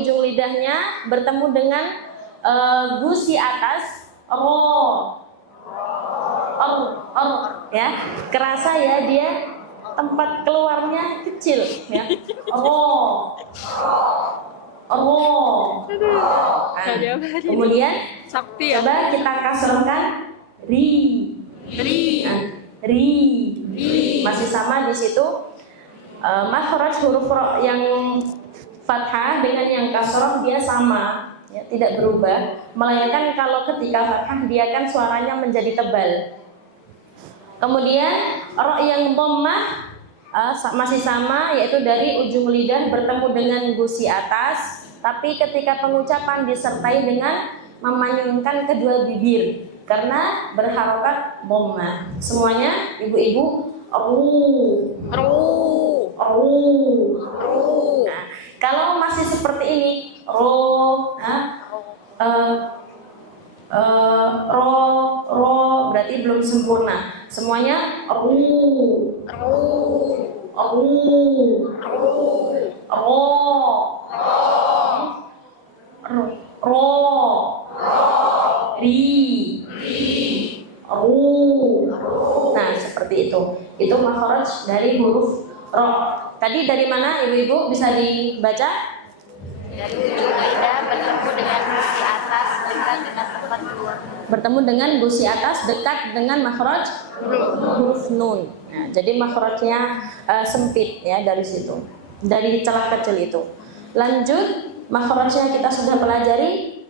ujung lidahnya bertemu dengan gusi atas ya, kerasa ya, dia tempat keluarnya kecil ya. Kemudian coba kita kasrahkan ri. Masih sama di situ. Makhraj huruf ro yang fathah dengan yang kasrah dia sama ya, tidak berubah, melainkan kalau ketika fathah dia kan suaranya menjadi tebal. Kemudian ro yang dhammah masih sama, yaitu dari ujung lidah bertemu dengan gusi atas, tapi ketika pengucapan disertai dengan memanyunkan kedua bibir karena berharokat dhammah. Semuanya ibu-ibu Nah, kalau masih seperti ini ro berarti belum sempurna. Semuanya Nah, seperti itu. Itu makhraj dari huruf ro. Tadi dari mana ibu-ibu bisa dibaca? Dari ujung lidah bertemu dengan gusi atas dekat dengan tempat keluar. Bertemu dengan gusi atas dekat dengan makhraj huruf nun. Nah, jadi makhrajnya sempit ya dari situ. Dari celah kecil itu. Lanjut, makhrajnya kita sudah pelajari.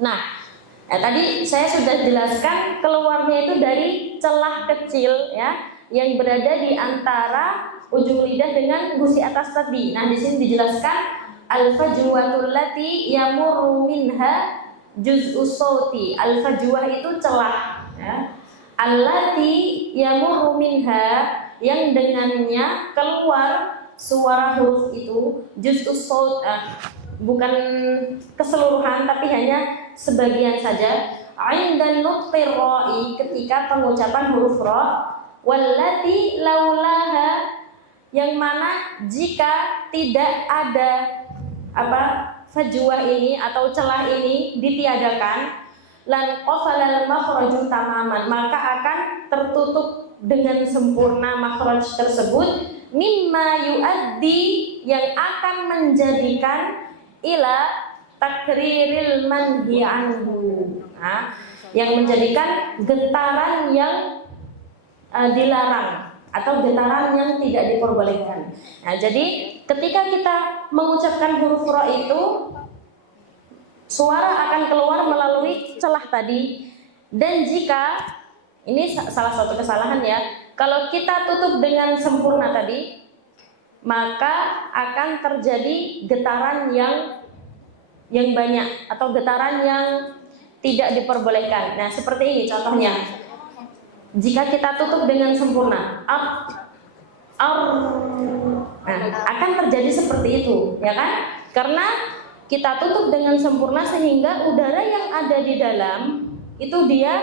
Nah, tadi saya sudah jelaskan keluarnya itu dari celah kecil ya, yang berada di antara ujung lidah dengan gusi atas tadi. Nah, di sini dijelaskan al-fajwatul lati yamurru minha juz'us sauti. Al-fajwah itu celah ya. Allati yamurru minha, yang dengannya keluar suara huruf itu, juz'us saut, bukan keseluruhan tapi hanya sebagian saja. Indan nutqir ra'i, ketika pengucapan huruf ra. Wallati laulaha, yang mana jika tidak ada fajwah ini atau celah ini ditiadakan, lan qafalal makhraju tamaman, maka akan tertutup dengan sempurna makhraj tersebut, mimma yuaddi, yang akan menjadikan ila takriril manhi anhu, yang menjadikan getaran yang dilarang atau getaran yang tidak diperbolehkan. Nah, jadi ketika kita mengucapkan huruf ra itu, suara akan keluar melalui celah tadi. Dan jika ini salah satu kesalahan ya, kalau kita tutup dengan sempurna tadi, maka akan terjadi getaran yang banyak atau getaran yang tidak diperbolehkan. Nah, seperti ini contohnya. Jika kita tutup dengan sempurna, akan terjadi seperti itu, ya kan? Karena kita tutup dengan sempurna sehingga udara yang ada di dalam itu dia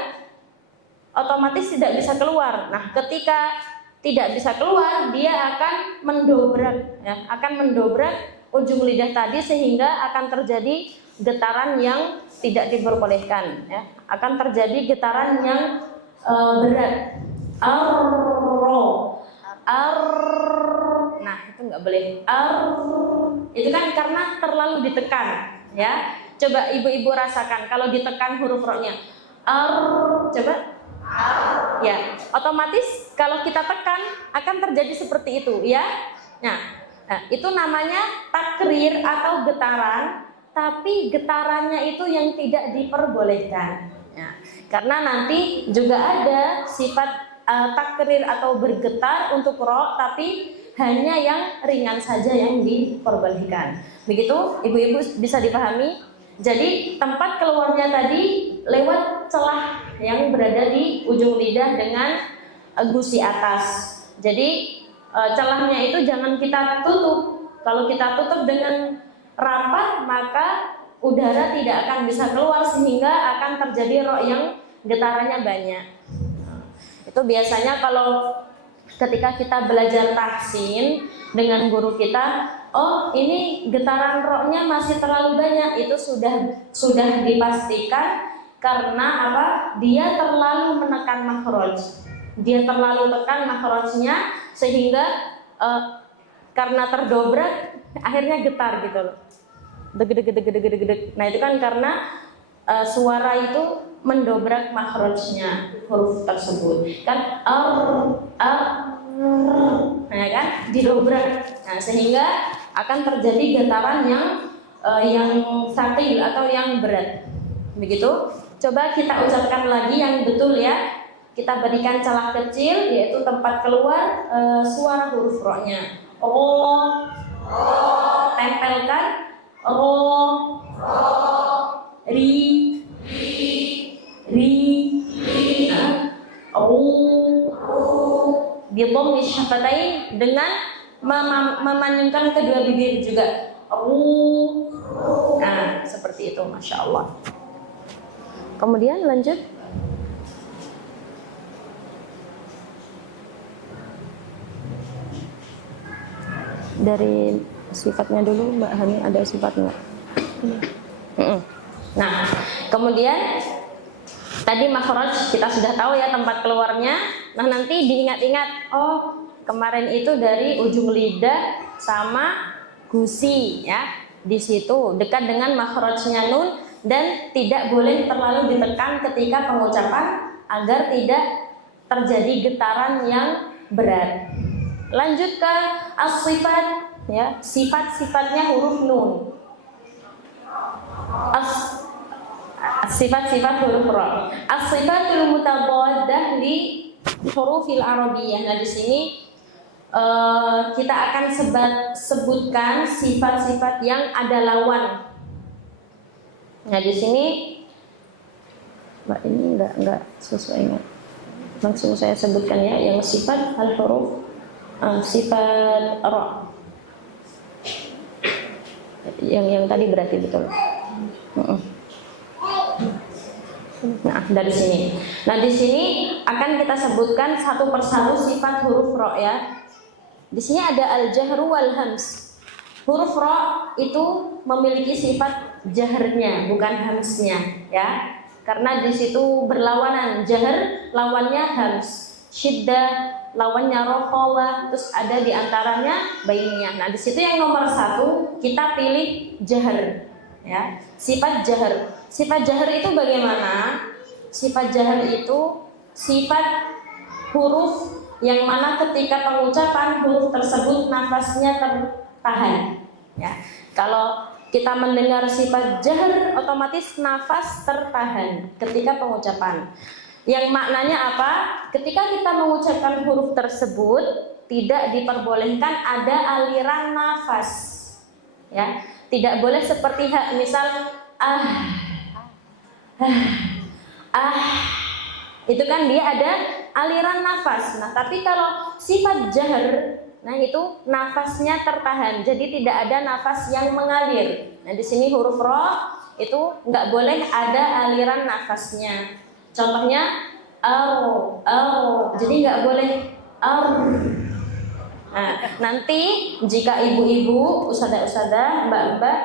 otomatis tidak bisa keluar. Nah, ketika tidak bisa keluar, dia akan mendobrak, ya, akan mendobrak ujung lidah tadi sehingga akan terjadi getaran yang tidak diperbolehkan, ya. Akan terjadi getaran yang berat. Nah, itu nggak boleh. Itu kan karena terlalu ditekan, ya. Coba ibu-ibu rasakan kalau ditekan huruf ro-nya. Coba. Ya, otomatis kalau kita tekan akan terjadi seperti itu, ya. Nah, itu namanya takrir atau getaran, tapi getarannya itu yang tidak diperbolehkan. Ya, karena nanti juga ada sifat takrir atau bergetar untuk ro, tapi hanya yang ringan saja yang diperbolehkan. Begitu, ibu-ibu bisa dipahami? Jadi tempat keluarnya tadi lewat celah yang berada di ujung lidah dengan gusi atas. Jadi celahnya itu jangan kita tutup. Kalau kita tutup dengan rapat, maka udara tidak akan bisa keluar sehingga akan terjadi ro yang getarannya banyak. Itu biasanya kalau ketika kita belajar tahsin dengan guru kita, oh ini getaran roknya masih terlalu banyak, itu sudah dipastikan karena apa? Dia terlalu menekan makhraj. Dia terlalu tekan makhrajnya sehingga karena terdobrak akhirnya getar gitu loh. Deg deg deg deg deg deg. Nah, itu kan karena suara itu mendobrak makhrajnya huruf tersebut. Kan nah kan didobrak. Nah, sehingga akan terjadi getaran yang sakil atau yang berat. Begitu. Coba kita ucapkan lagi yang betul ya. Kita berikan celah kecil yaitu tempat keluar suara huruf ro-nya. Oh, tempelkan ro, ri, Bidhammi syafatain dengan memanyunkan kedua bibir juga. Nah, seperti itu, masya Allah. Kemudian lanjut. Dari sifatnya dulu, Mbak Hani, ada sifatnya. Nah, kemudian tadi makhraj kita sudah tahu ya tempat keluarnya. Nah, nanti diingat-ingat, oh kemarin itu dari ujung lidah sama gusi ya, di situ dekat dengan makhrajnya nun dan tidak boleh terlalu ditekan ketika pengucapan agar tidak terjadi getaran yang berat. Lanjut ke as-sifat ya, sifat-sifatnya huruf nun. Sifat-sifat huruf ra. As-sifatul mutadaddah li hurufil arabiyyah. Nah, di sini kita akan sebutkan sifat-sifat yang ada lawan. Nah, di sini Mbak ini enggak sesuai ingat. Langsung saya sebutkan ya yang sifat al-huruf sifat ra. Yang tadi berarti betul. Nah, dari sini. Nah, di sini akan kita sebutkan satu persatu sifat huruf ra ya. Di sini ada al-jahru wal hams. Huruf ra itu memiliki sifat jahrnya, bukan hamsnya ya. Karena di situ berlawanan, jahr lawannya hams, syiddah lawannya rokhawah, terus ada di antaranya bainiyah. Nah, di situ yang nomor satu kita pilih jahr ya. Sifat jahr. Sifat jahr itu bagaimana? Sifat jahr itu sifat huruf yang mana ketika pengucapan huruf tersebut nafasnya tertahan ya. Kalau kita mendengar sifat jahr otomatis nafas tertahan ketika pengucapan. Yang maknanya apa? Ketika kita mengucapkan huruf tersebut tidak diperbolehkan ada aliran nafas ya. Tidak boleh seperti misal itu kan dia ada aliran nafas. Nah, tapi kalau sifat jahr, nah itu nafasnya tertahan, jadi tidak ada nafas yang mengalir. Nah, di sini huruf ra itu nggak boleh ada aliran nafasnya. Contohnya jadi nggak boleh Nah, nanti jika ibu-ibu, ustadzah-ustadzah, mbak-mbak,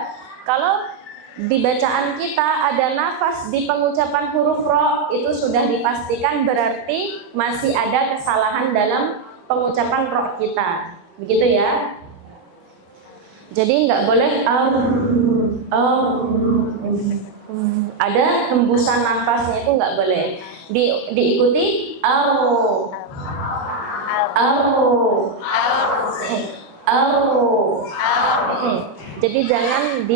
kalau di bacaan kita ada nafas di pengucapan huruf ra, itu sudah dipastikan berarti masih ada kesalahan dalam pengucapan ra kita. Begitu ya. Jadi nggak boleh ada hembusan nafasnya, itu nggak boleh. Diikuti jadi jangan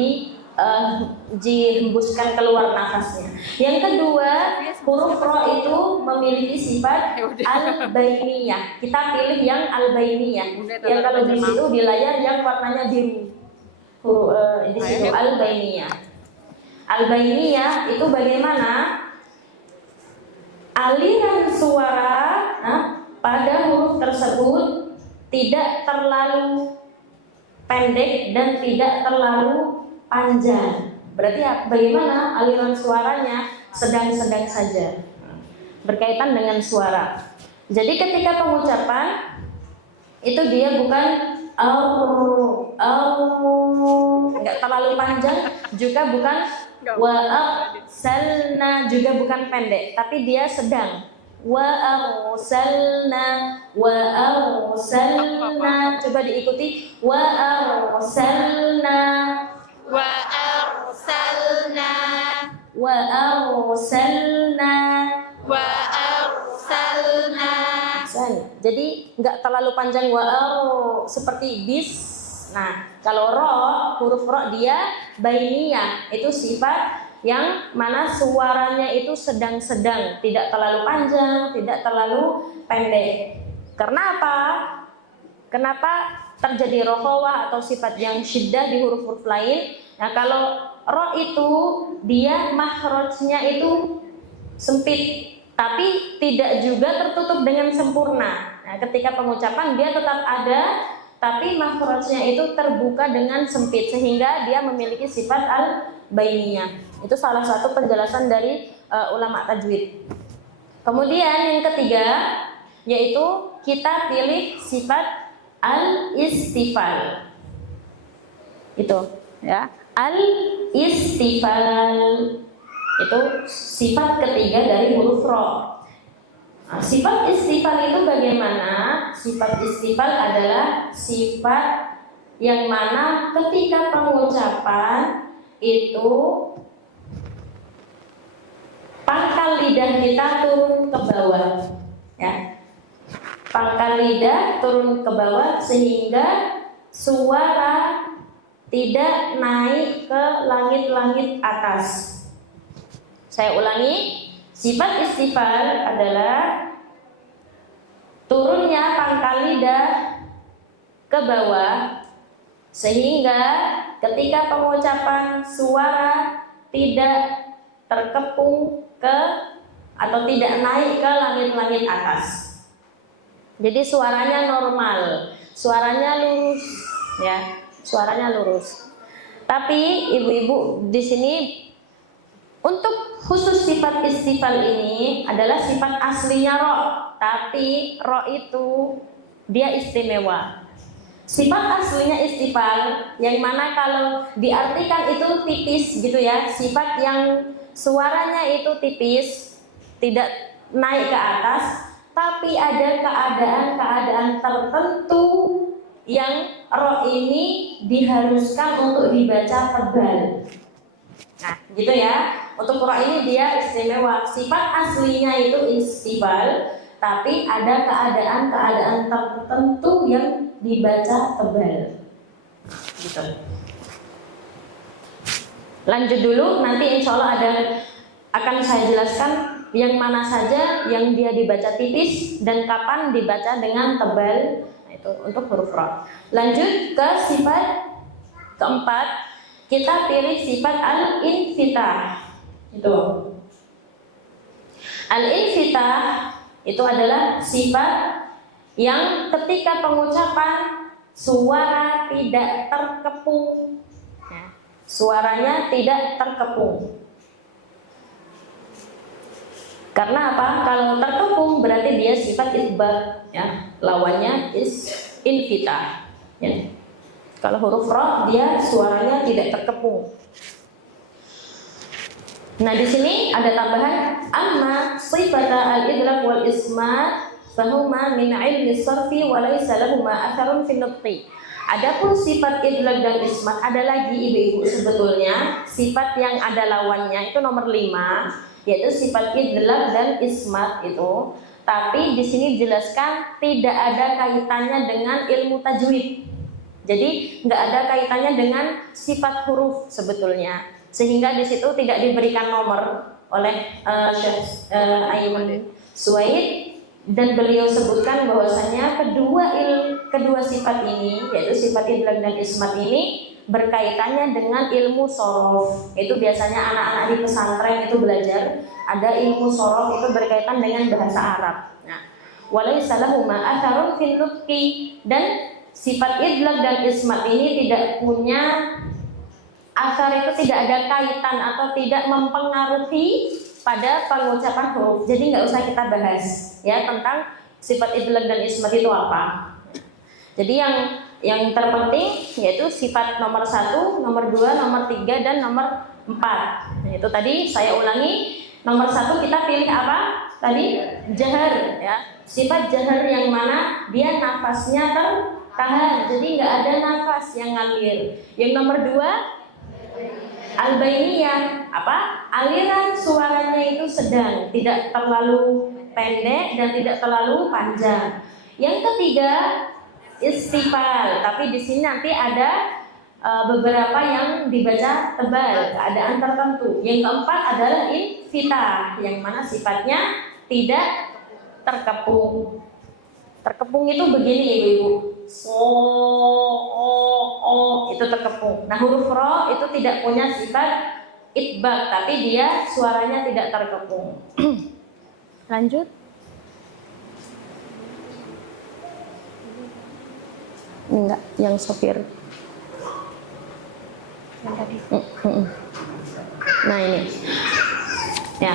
dihembuskan keluar nafasnya. Yang kedua, huruf ra itu memiliki sifat al-bainiyah. Kita pilih yang al-bainiyah. Yang kalau di situ di layar yang warnanya biru. Di situ al-bainiyah. Al-bainiyah itu bagaimana? Aliran suara pada huruf tersebut tidak terlalu pendek dan tidak terlalu panjang. Berarti bagaimana aliran suaranya? Sedang-sedang saja. Berkaitan dengan suara. Jadi ketika pengucapan itu dia bukan nggak terlalu panjang, juga bukan wa arsalna, juga bukan pendek, tapi dia sedang. Wa arsalna, coba diikuti, wa arsalna, wa arsalna, wa arsalna, wa arsalna. Jadi nggak terlalu panjang seperti bis. Nah, kalau huruf ro dia bainiyah, itu sifat yang mana suaranya itu sedang-sedang, tidak terlalu panjang, tidak terlalu pendek. Karena apa? Kenapa terjadi rokhawah atau sifat yang syiddah di huruf-huruf lain? Nah, kalau ro itu dia makhrajnya itu sempit, tapi tidak juga tertutup dengan sempurna. Nah, ketika pengucapan dia tetap ada, tapi makhrajnya itu terbuka dengan sempit, sehingga dia memiliki sifat al-bainiyah. Itu salah satu penjelasan dari ulama tajwid. Kemudian yang ketiga, yaitu kita pilih sifat al-istifal. Itu ya, al-istifal itu sifat ketiga dari huruf ro. Nah, sifat istifal itu bagaimana? Sifat istifal adalah sifat yang mana ketika pengucapan itu pangkal lidah kita turun ke bawah, ya. Pangkal lidah turun ke bawah sehingga suara tidak naik ke langit-langit atas. Saya ulangi, sifat istifal adalah turunnya pangkal lidah ke bawah sehingga ketika pengucapan suara tidak terkepung ke atau tidak naik ke langit-langit atas. Jadi suaranya normal, suaranya lurus, ya, suaranya lurus. Tapi ibu-ibu di sini untuk khusus sifat istifal ini adalah sifat aslinya ro, tapi ro itu dia istimewa. Sifat aslinya istifal yang mana kalau diartikan itu tipis gitu ya, sifat yang suaranya itu tipis, tidak naik ke atas, tapi ada keadaan-keadaan tertentu yang ro ini diharuskan untuk dibaca tebal. Nah, gitu ya. Untuk ro ini dia istimewa. Sifat aslinya itu istifal, tapi ada keadaan-keadaan tertentu yang dibaca tebal. Gitu. Lanjut dulu, nanti insya Allah akan saya jelaskan yang mana saja yang dia dibaca tipis dan kapan dibaca dengan tebal. Nah, itu untuk huruf ro. Lanjut ke sifat keempat, kita pilih sifat al-infitah. Itu al-infitah itu adalah sifat yang ketika pengucapan suara tidak terkepung, ya, suaranya tidak terkepung. Karena apa? Kalau terkepung berarti dia sifat itbah, ya, lawannya is infitah, ya. Kalau huruf ro dia suaranya tidak terkepung. Nah, di sini ada tambahan amma sifata al-idlaq wal ismat fahuma min ilmi sarfi wa laysa lahuma atharun fi nutqi. Adapun sifat idlaq dan ismat ada lagi ibu-ibu, sebetulnya sifat yang ada lawannya itu nomor 5, yaitu sifat idlaq dan ismat itu. Tapi di sini dijelaskan tidak ada kaitannya dengan ilmu tajwid. Jadi nggak ada kaitannya dengan sifat huruf sebetulnya. Sehingga di situ tidak diberikan nomor oleh Syekh Ayman Suwaid, dan beliau sebutkan bahwasanya kedua sifat ini, yaitu sifat idlaq dan ismat ini berkaitannya dengan ilmu sorof. Itu biasanya anak-anak di pesantren itu belajar, ada ilmu sorof itu berkaitan dengan bahasa Arab. Nah, walaysa lahuma atharun fil nutqi, dan sifat idlaq dan ismat ini tidak punya asar, itu tidak ada kaitan atau tidak mempengaruhi pada pengucapan huruf. Jadi nggak usah kita bahas ya tentang sifat idlaq dan ismat itu apa. Jadi yang terpenting yaitu sifat nomor 1, nomor 2, nomor 3, dan nomor 4. Nah, itu tadi saya ulangi. Nomor 1 kita pilih apa? Tadi jahar ya. Sifat jahar yang mana dia nafasnya tertahan, jadi nggak ada nafas yang ngalir. Yang nomor 2 al-bainiyah, apa? Aliran suaranya itu sedang, tidak terlalu pendek dan tidak terlalu panjang. Yang ketiga istifal, tapi di sini nanti ada beberapa yang dibaca tebal, keadaan tertentu. Yang keempat adalah infitah, yang mana sifatnya tidak terkepung. Terkepung itu begini ya Ibu. So, itu terkepung. Nah, huruf ro itu tidak punya sifat itbaq, tapi dia suaranya tidak terkepung. Lanjut. Enggak, yang sopir. Nah, ini. Ya.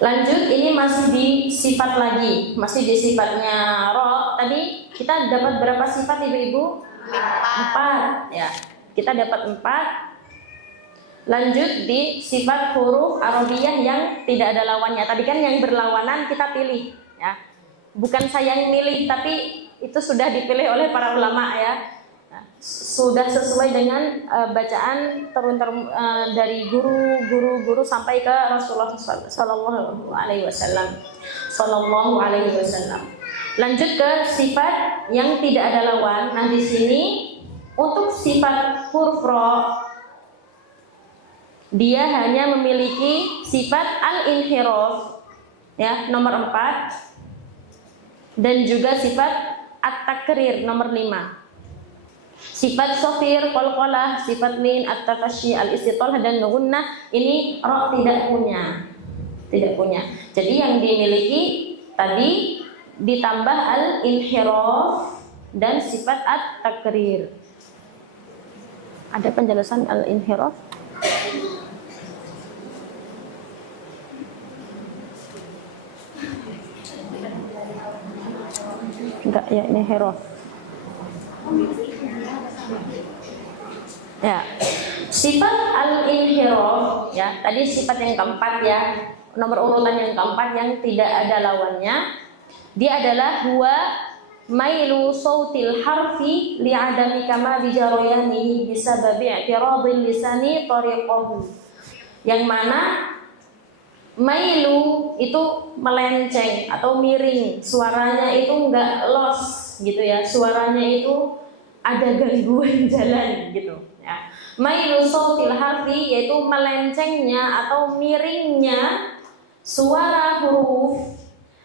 Lanjut, ini masih di sifat lagi, masih di sifatnya ro. Tadi kita dapat berapa sifat Ibu-ibu? 4. Ya, kita dapat 4. Lanjut di sifat huruf Arabiyah yang tidak ada lawannya. Tadi kan yang berlawanan kita pilih, ya. Bukan saya yang milih, tapi itu sudah dipilih oleh para ulama ya. Sudah sesuai dengan bacaan dari guru sampai ke Rasulullah Sallallahu Alaihi Wasallam. Lanjut ke sifat yang tidak ada lawan. Nah, di sini untuk sifat huruf ro dia hanya memiliki sifat al-inhiraf ya, nomor 4, dan juga sifat at-takrir nomor 5. Sifat sofir, qalqalah, sifat min, at-tafashi, al-istitalah, dan gunnah ini ro tidak punya. Jadi yang dimiliki tadi ditambah al-inhiraf dan sifat at-takrir. Ada penjelasan al-inhiraf? Enggak ya, ini hiraf. Ya, sifat al-inhiraf ya, tadi sifat yang keempat ya, nomor urutan yang keempat yang tidak ada lawannya. Dia adalah huwa mailu sautil harfi li'adami kama bijarayani bisababi i'tiradil lisani tariqahu. Yang mana mailu itu melenceng atau miring, suaranya itu enggak los gitu ya, suaranya itu ada gangguan jalan gitu ya. Mailu sautil harfi yaitu melencengnya atau miringnya suara huruf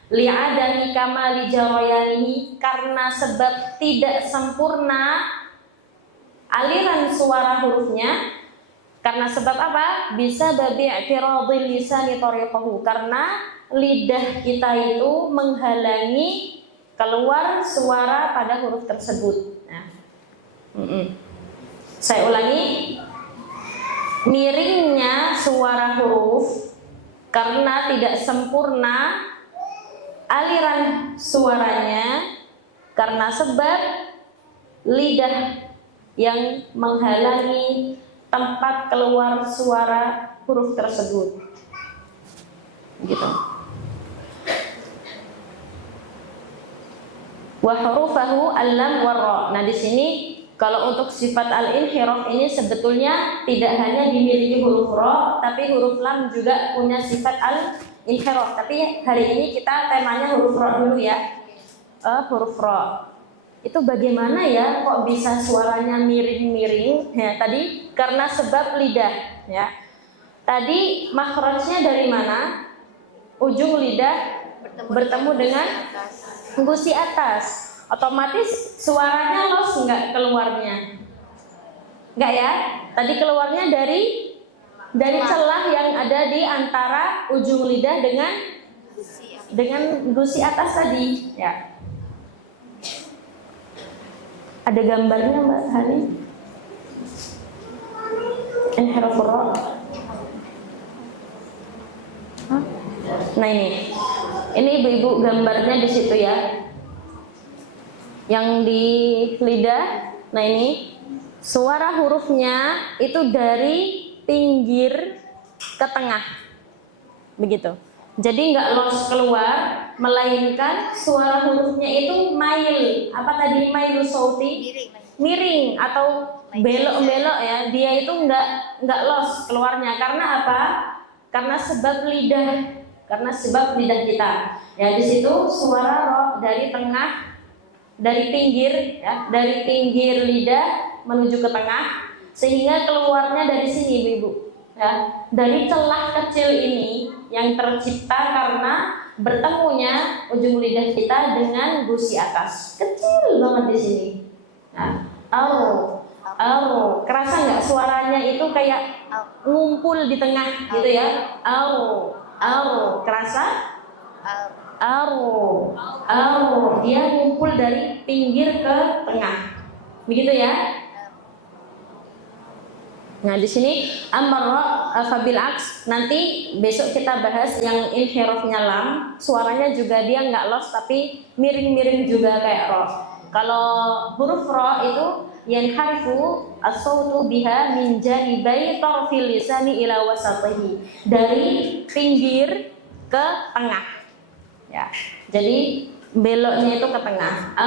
li'adami kamali jarayanihi, karena sebab tidak sempurna aliran suara hurufnya. Karena sebab apa? Bisa babi i'tiradil lisani tariqahu, karena lidah kita itu menghalangi keluar suara pada huruf tersebut. Nah. Saya ulangi, miringnya suara huruf karena tidak sempurna aliran suaranya, karena sebab lidah yang menghalangi tempat keluar suara huruf tersebut. Gitu. Wa hurufahu al-lam war-ra. Nah, di sini kalau untuk sifat al-inhiraf ini sebetulnya tidak hanya dimiliki huruf ra, tapi huruf lam juga punya sifat al-inhiraf. Tapi hari ini kita temanya huruf ra dulu ya. Huruf ra. Itu bagaimana ya kok bisa suaranya miring-miring? Ya, tadi karena sebab lidah ya. Tadi makhrajnya dari mana? Ujung lidah bertemu dengan gusi atas. Otomatis suaranya los enggak keluarnya? Enggak ya? Tadi keluarnya dari celah yang ada di antara ujung lidah dengan gusi atas tadi ya. Ada gambarnya Mbak Hani? Inhiraf ra. Nah ini ibu-ibu gambarnya di situ ya. yang di lidah. Nah ini suara hurufnya itu dari pinggir ke tengah, begitu. Jadi nggak los keluar, melainkan suara hurufnya itu mail. Apa tadi mailu sauti? Miring atau belok-belok ya. Dia itu nggak los keluarnya. Karena apa? Karena sebab lidah. Karena sebab lidah kita. Ya di situ suara ro dari tengah, dari pinggir ya, dari pinggir lidah menuju ke tengah, sehingga keluarnya dari sini ibu ya, dari celah kecil ini yang tercipta karena bertemunya ujung lidah kita dengan gusi atas, kecil banget di sini. Nah, kerasa nggak suaranya itu kayak ngumpul di tengah gitu ya? Kerasa? Dia ngumpul dari pinggir ke tengah, begitu ya. Nah di sini amara fabil aks, nanti besok kita bahas yang inhirafnya lam, suaranya juga dia nggak los tapi miring-miring juga kayak ro. Kalau huruf ro itu yanharifu as-sautu biha min janibai tarfil lisani ila wasatihi, dari pinggir ke tengah. Ya, jadi beloknya itu ke tengah.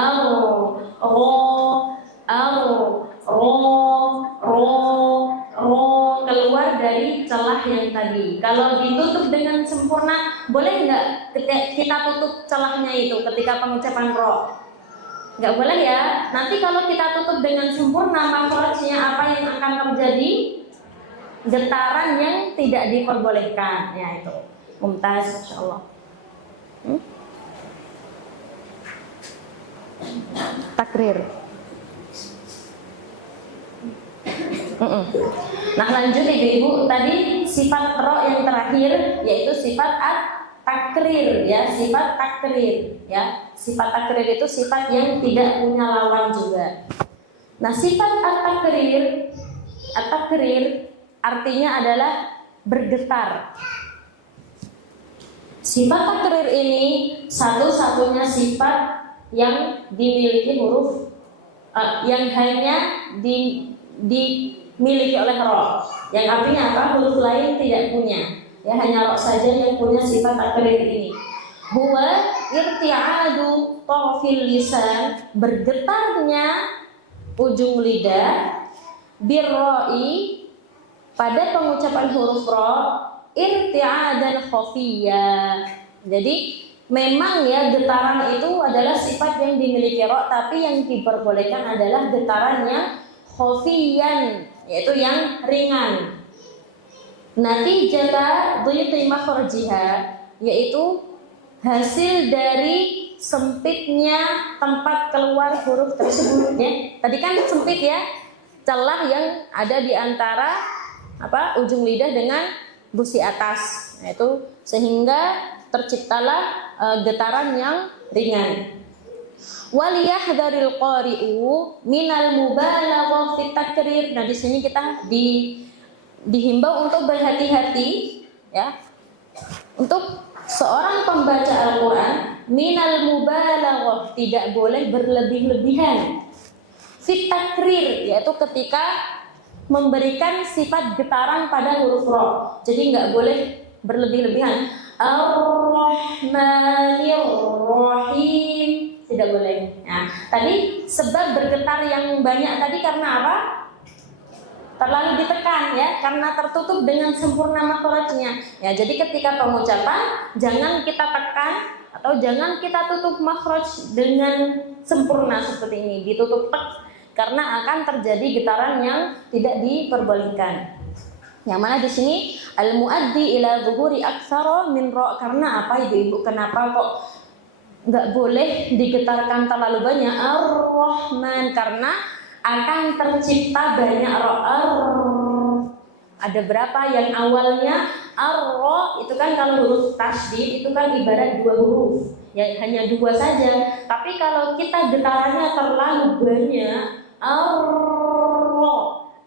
Keluar dari celah yang tadi. Kalau ditutup dengan sempurna, boleh nggak kita tutup celahnya itu ketika pengucapan ro? Nggak boleh ya. Nanti kalau kita tutup dengan sempurna, makhrajnya apa yang akan terjadi? Getaran yang tidak diperbolehkan. Ya itu. Mumtaz, insyaallah. Takrir. Nah lanjut ibu-ibu, tadi sifat ro yang terakhir yaitu sifat at-takrir ya, sifat takrir ya. Sifat takrir itu sifat yang tidak punya lawan juga. Nah sifat at-takrir artinya adalah bergetar. Sifat takrir ini satu-satunya sifat yang dimiliki huruf yang hanya dimiliki oleh ro, yang artinya apa? Huruf lain tidak punya. Ya hanya ro saja yang punya sifat takrir ini. Huwa irti'adu tarfil lisan, bergetarnya ujung lidah, birroi, pada pengucapan huruf ro, irti'adan khafiyya. Jadi memang ya getaran itu adalah sifat yang dimiliki ro, tapi yang diperbolehkan adalah getarannya khafiyyan, yaitu yang ringan. Natijata dhuyuti makhrajiha, yaitu hasil dari sempitnya tempat keluar huruf tersebut ya. Tadi kan sempit ya, celah yang ada di antara ujung lidah dengan gusi atas. Nah, itu sehingga terciptalah getaran yang ringan. Waliyahdharil qari'u minal mubalaghah fit takrir. Nah, di sini kita dihimbau untuk berhati-hati ya. Untuk seorang pembaca Al-Qur'an, minal mubalaghah, tidak boleh berlebih-lebihan. Fit takrir, yaitu ketika memberikan sifat getaran pada huruf ro. Jadi nggak boleh berlebih-lebihan. Ar-Rahmanir-Rahim, tidak boleh. Nah, tadi sebab bergetar yang banyak tadi karena apa? Terlalu ditekan ya, karena tertutup dengan sempurna makhrajnya. Ya, jadi ketika pengucapan jangan kita tekan atau jangan kita tutup makhraj dengan sempurna seperti ini, ditutup tek, karena akan terjadi getaran yang tidak diperbolehkan. Yang mana di sini al-muaddi ila zuhuri aktsara min ra, karena apa ibu-ibu? Kenapa kok nggak boleh digetarkan terlalu banyak? Ar-Rahman, karena akan tercipta banyak ra. Ada berapa yang awalnya ar-ra itu kan kalau huruf tasydid itu kan ibarat dua huruf, ya hanya dua saja. Tapi kalau kita getarannya terlalu banyak, ar-ra,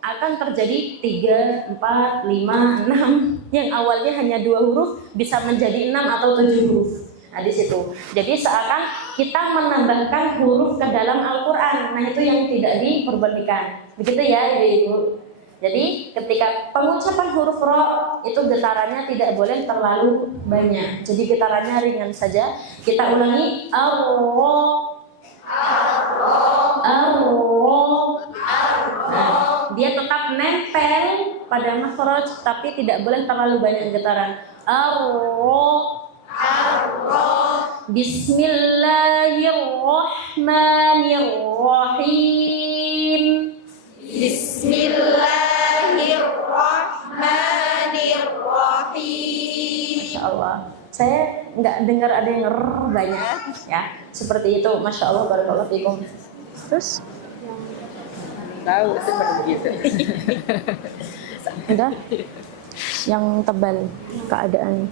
akan terjadi 3, 4, 5, 6 yang awalnya hanya 2 huruf bisa menjadi 6 atau 7 huruf. Nah, di situ. Jadi seakan kita menambahkan huruf ke dalam Al-Qur'an. Nah, itu yang tidak diperbolehkan. Begitu ya, Ibu-ibu. Jadi ketika pengucapan huruf ro itu getarannya tidak boleh terlalu banyak. Jadi getarannya ringan saja. Kita ulangi ar-ro, ar-ro. Nah, dia tetap nempel pada makhraj tapi tidak boleh terlalu banyak getaran. Ar-ro, Bismillahirrahmanirrahim. Bismillahirrahmanirrahim. Masya Allah. Saya nggak dengar ada yang banyak ya. Seperti itu. Masya Allah. Barakallahu fikum. Terus? Tahu seperti begitu. Udah? Yang tebal keadaan.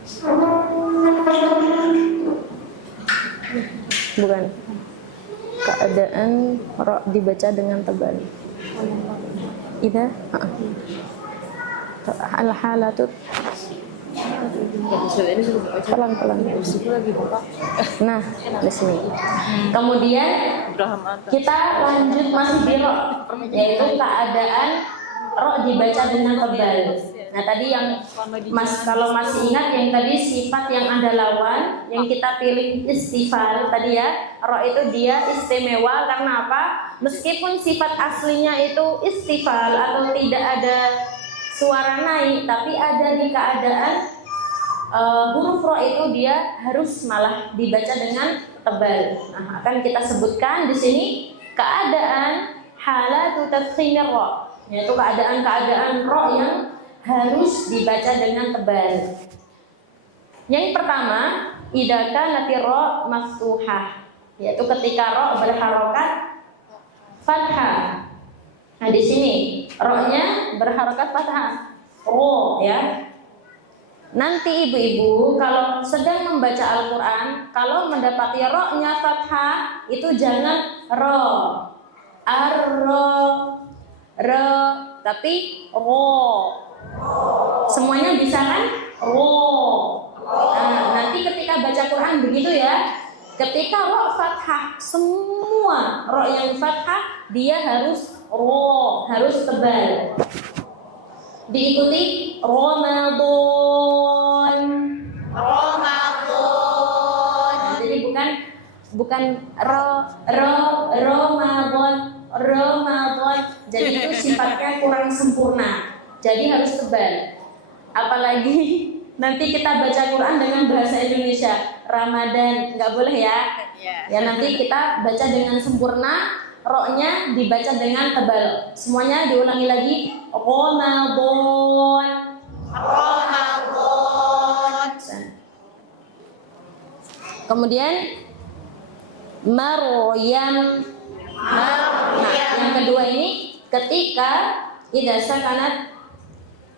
Bukan. Keadaan ro dibaca dengan tebal. Ida? Al-halatu pelan-pelan. Nah, di sini. Kemudian kita lanjut masih di ro, yaitu keadaan ro dibaca dengan tebal. Nah, tadi yang kalau masih ingat yang tadi sifat yang ada lawan yang kita pilih istifal tadi ya, ro itu dia istimewa karena apa? Meskipun sifat aslinya itu istifal atau tidak ada suara naik, tapi ada di keadaan huruf ro itu dia harus malah dibaca dengan tebal. Nah, akan kita sebutkan di sini keadaan halatu tafkhimir ro, yaitu keadaan-keadaan ro yang harus dibaca dengan tebal. Yang pertama, idza kanati ro maftuhah, yaitu ketika ro berharokat fathah. Nah, di sini ro-nya berharokat fathah. Ro ya. Nanti ibu-ibu kalau sedang membaca Al-Qur'an, kalau mendapati ro-nya fathah, itu jangan ro. Ar-ro, ro, tapi ro. Semuanya bisa kan? Ro. Nah, nanti ketika baca Quran begitu ya. Ketika ro fathah, semua ro yang fathah dia harus ro, harus tebal. Diikuti Ramadan. Jadi bukan Ramadan. Jadi itu sifatnya kurang sempurna. Jadi harus tebal. Apalagi nanti kita baca Quran dengan bahasa Indonesia, Ramadan, nggak boleh ya. Ya nanti kita baca dengan sempurna, ro-nya dibaca dengan tebal. Semuanya diulangi lagi. Ramadan. Kemudian Maryam. Nah, yang kedua ini ketika idza sakanat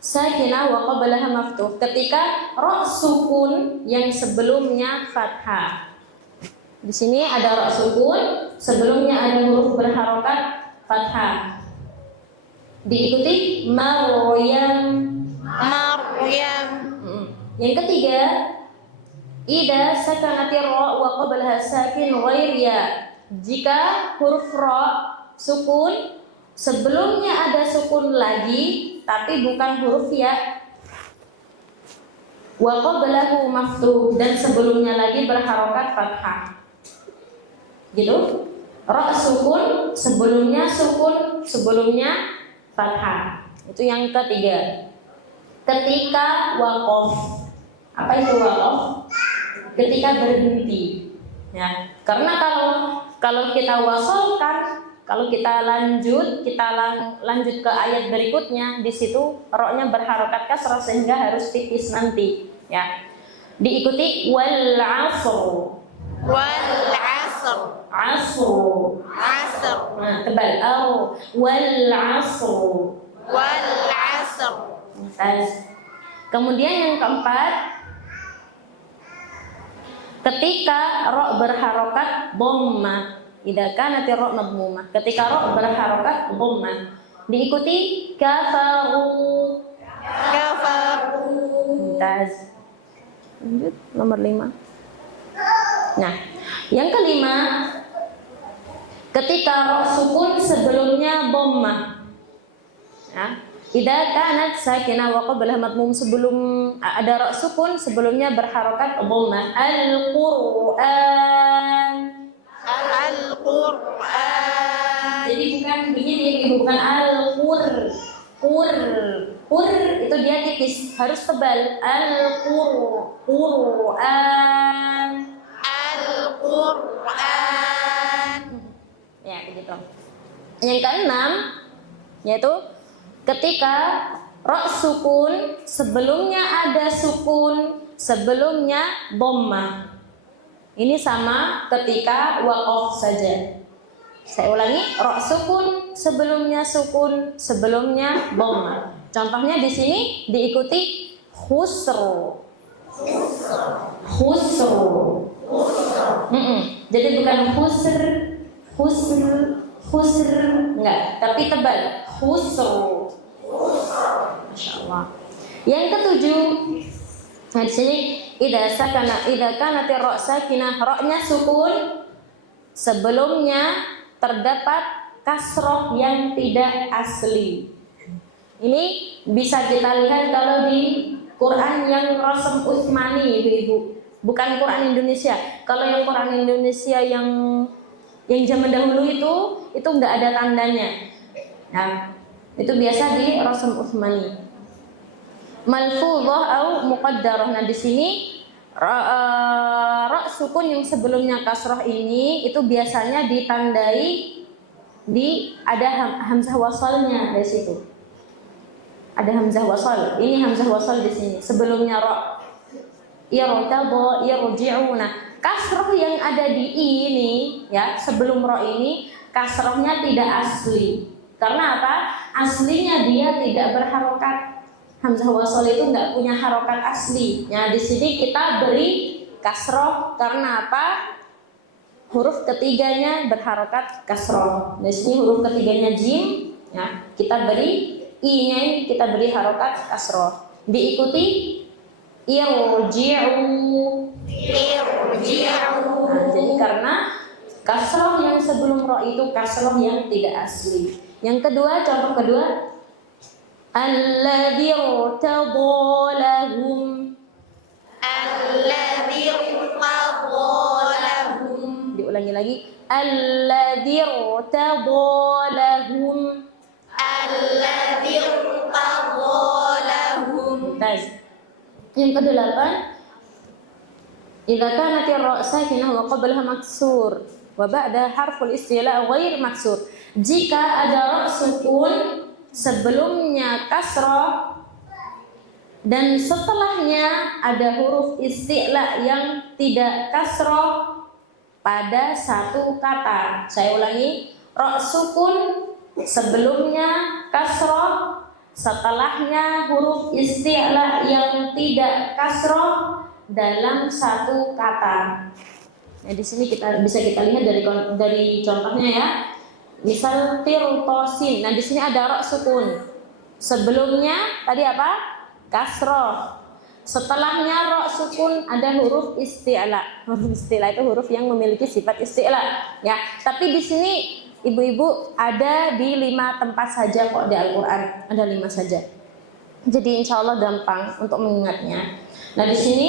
sakinah wa qablaha maftuh, ketika ro sukun yang sebelumnya fathah. Di sini ada ro sukun, sebelumnya ada huruf berharokat fathah. Diikuti Maryam. Yang ketiga, idza sakanati ro wa qablaha sakin ghair ya. Jika huruf ro sukun sebelumnya ada sukun lagi tapi bukan huruf ya. Wa qablahu maftuh, dan sebelumnya lagi berharokat fathah. Gitu. Ra sukun, sebelumnya fathah. Itu yang ketiga. Ketika waqaf. Apa itu waqaf? Ketika berhenti. Ya, karena kalau kita wasolkan, kalau kita lanjut ke ayat berikutnya, di situ ro-nya berharokat kasrah sehingga harus tipis nanti, ya. Diikuti wal 'asr. Nah, tebal wal 'asr. Kemudian yang keempat, ketika ro berharokat dhammah. Idza kanat ro madmumah, ketika ro berharokat dhammah. Diikuti kafaru. Mumtaz. Lanjut nomor 5. Nah, yang kelima, ketika ro sukun sebelumnya dhammah. Ya. Idza kanat sakinah wa qablaha madmum, sebelum ada ro sukun sebelumnya berharokat dhammah. Al-Qur'an. Al-Qur'an. Jadi bukan begini, bukan al-qur. Qur itu dia tipis, harus tebal. Al-Qur'an. Al-Qur'an. Ya, begitu. Yang keenam yaitu ketika ro sukun sebelumnya ada sukun, sebelumnya dhammah. Ini sama ketika waqaf saja. Saya ulangi, ro sukun, sebelumnya dhammah. Contohnya di sini diikuti khusru. Jadi bukan khusr, enggak, tapi tebal. Khusru. Masya Allah. Yang ketujuh, nah di sini idza kanat ro sakinah, ro-nya sukun, sebelumnya terdapat kasroh yang tidak asli. Ini bisa kita lihat kalau di Quran yang Rasm Utsmani, ibu-ibu, bukan Quran Indonesia. Kalau yang Quran Indonesia yang zaman dahulu itu nggak ada tandanya. Nah, itu biasa di Rasm Utsmani. Malfudhah au muqaddarah. Nah, di sini ra sukun yang sebelumnya kasroh ini itu biasanya ditandai ada hamzah wasalnya di situ. Ada hamzah wasal. Ini hamzah wasal di sini. Sebelumnya ra. Irtadha, irji'u. Nah, kasroh yang ada di ini ya, sebelum ra ini kasrohnya tidak asli. Karena apa? Aslinya dia tidak berharokat. Hamzah wasal itu nggak punya harokat asli. Nah, di sini kita beri kasroh karena apa? Huruf ketiganya berharokat kasroh. Di sini huruf ketiganya jim, ya, kita beri i-nya ini kita beri harokat kasroh. Diikuti irji'u. Nah, jadi karena kasroh yang sebelum ro itu kasroh yang tidak asli. Yang kedua, contoh kedua, alladzi irtadha lahum. Diulangi lagi, alladzi irtadha lahum. Yang kedelapan, idza kanat ar-ra sakinah wa qablaha maksur wa ba'da harful istila ghair maksur. Jika ada ra sukun sebelumnya kasrah dan setelahnya ada huruf isti'la yang tidak kasrah pada satu kata. Saya ulangi, ra sukun sebelumnya kasrah, setelahnya huruf isti'la yang tidak kasrah dalam satu kata. Nah, di sini bisa kita lihat dari contohnya ya. Misal tirtosin. Nah, di sini ada ra sukun. Sebelumnya tadi apa? Kasrah. Setelahnya ra sukun ada huruf isti'la. Huruf isti'la itu huruf yang memiliki sifat isti'la, ya. Tapi di sini ibu-ibu ada di 5 tempat saja kok di Al-Qur'an. Ada 5 saja. Jadi insya Allah gampang untuk mengingatnya. Nah, di sini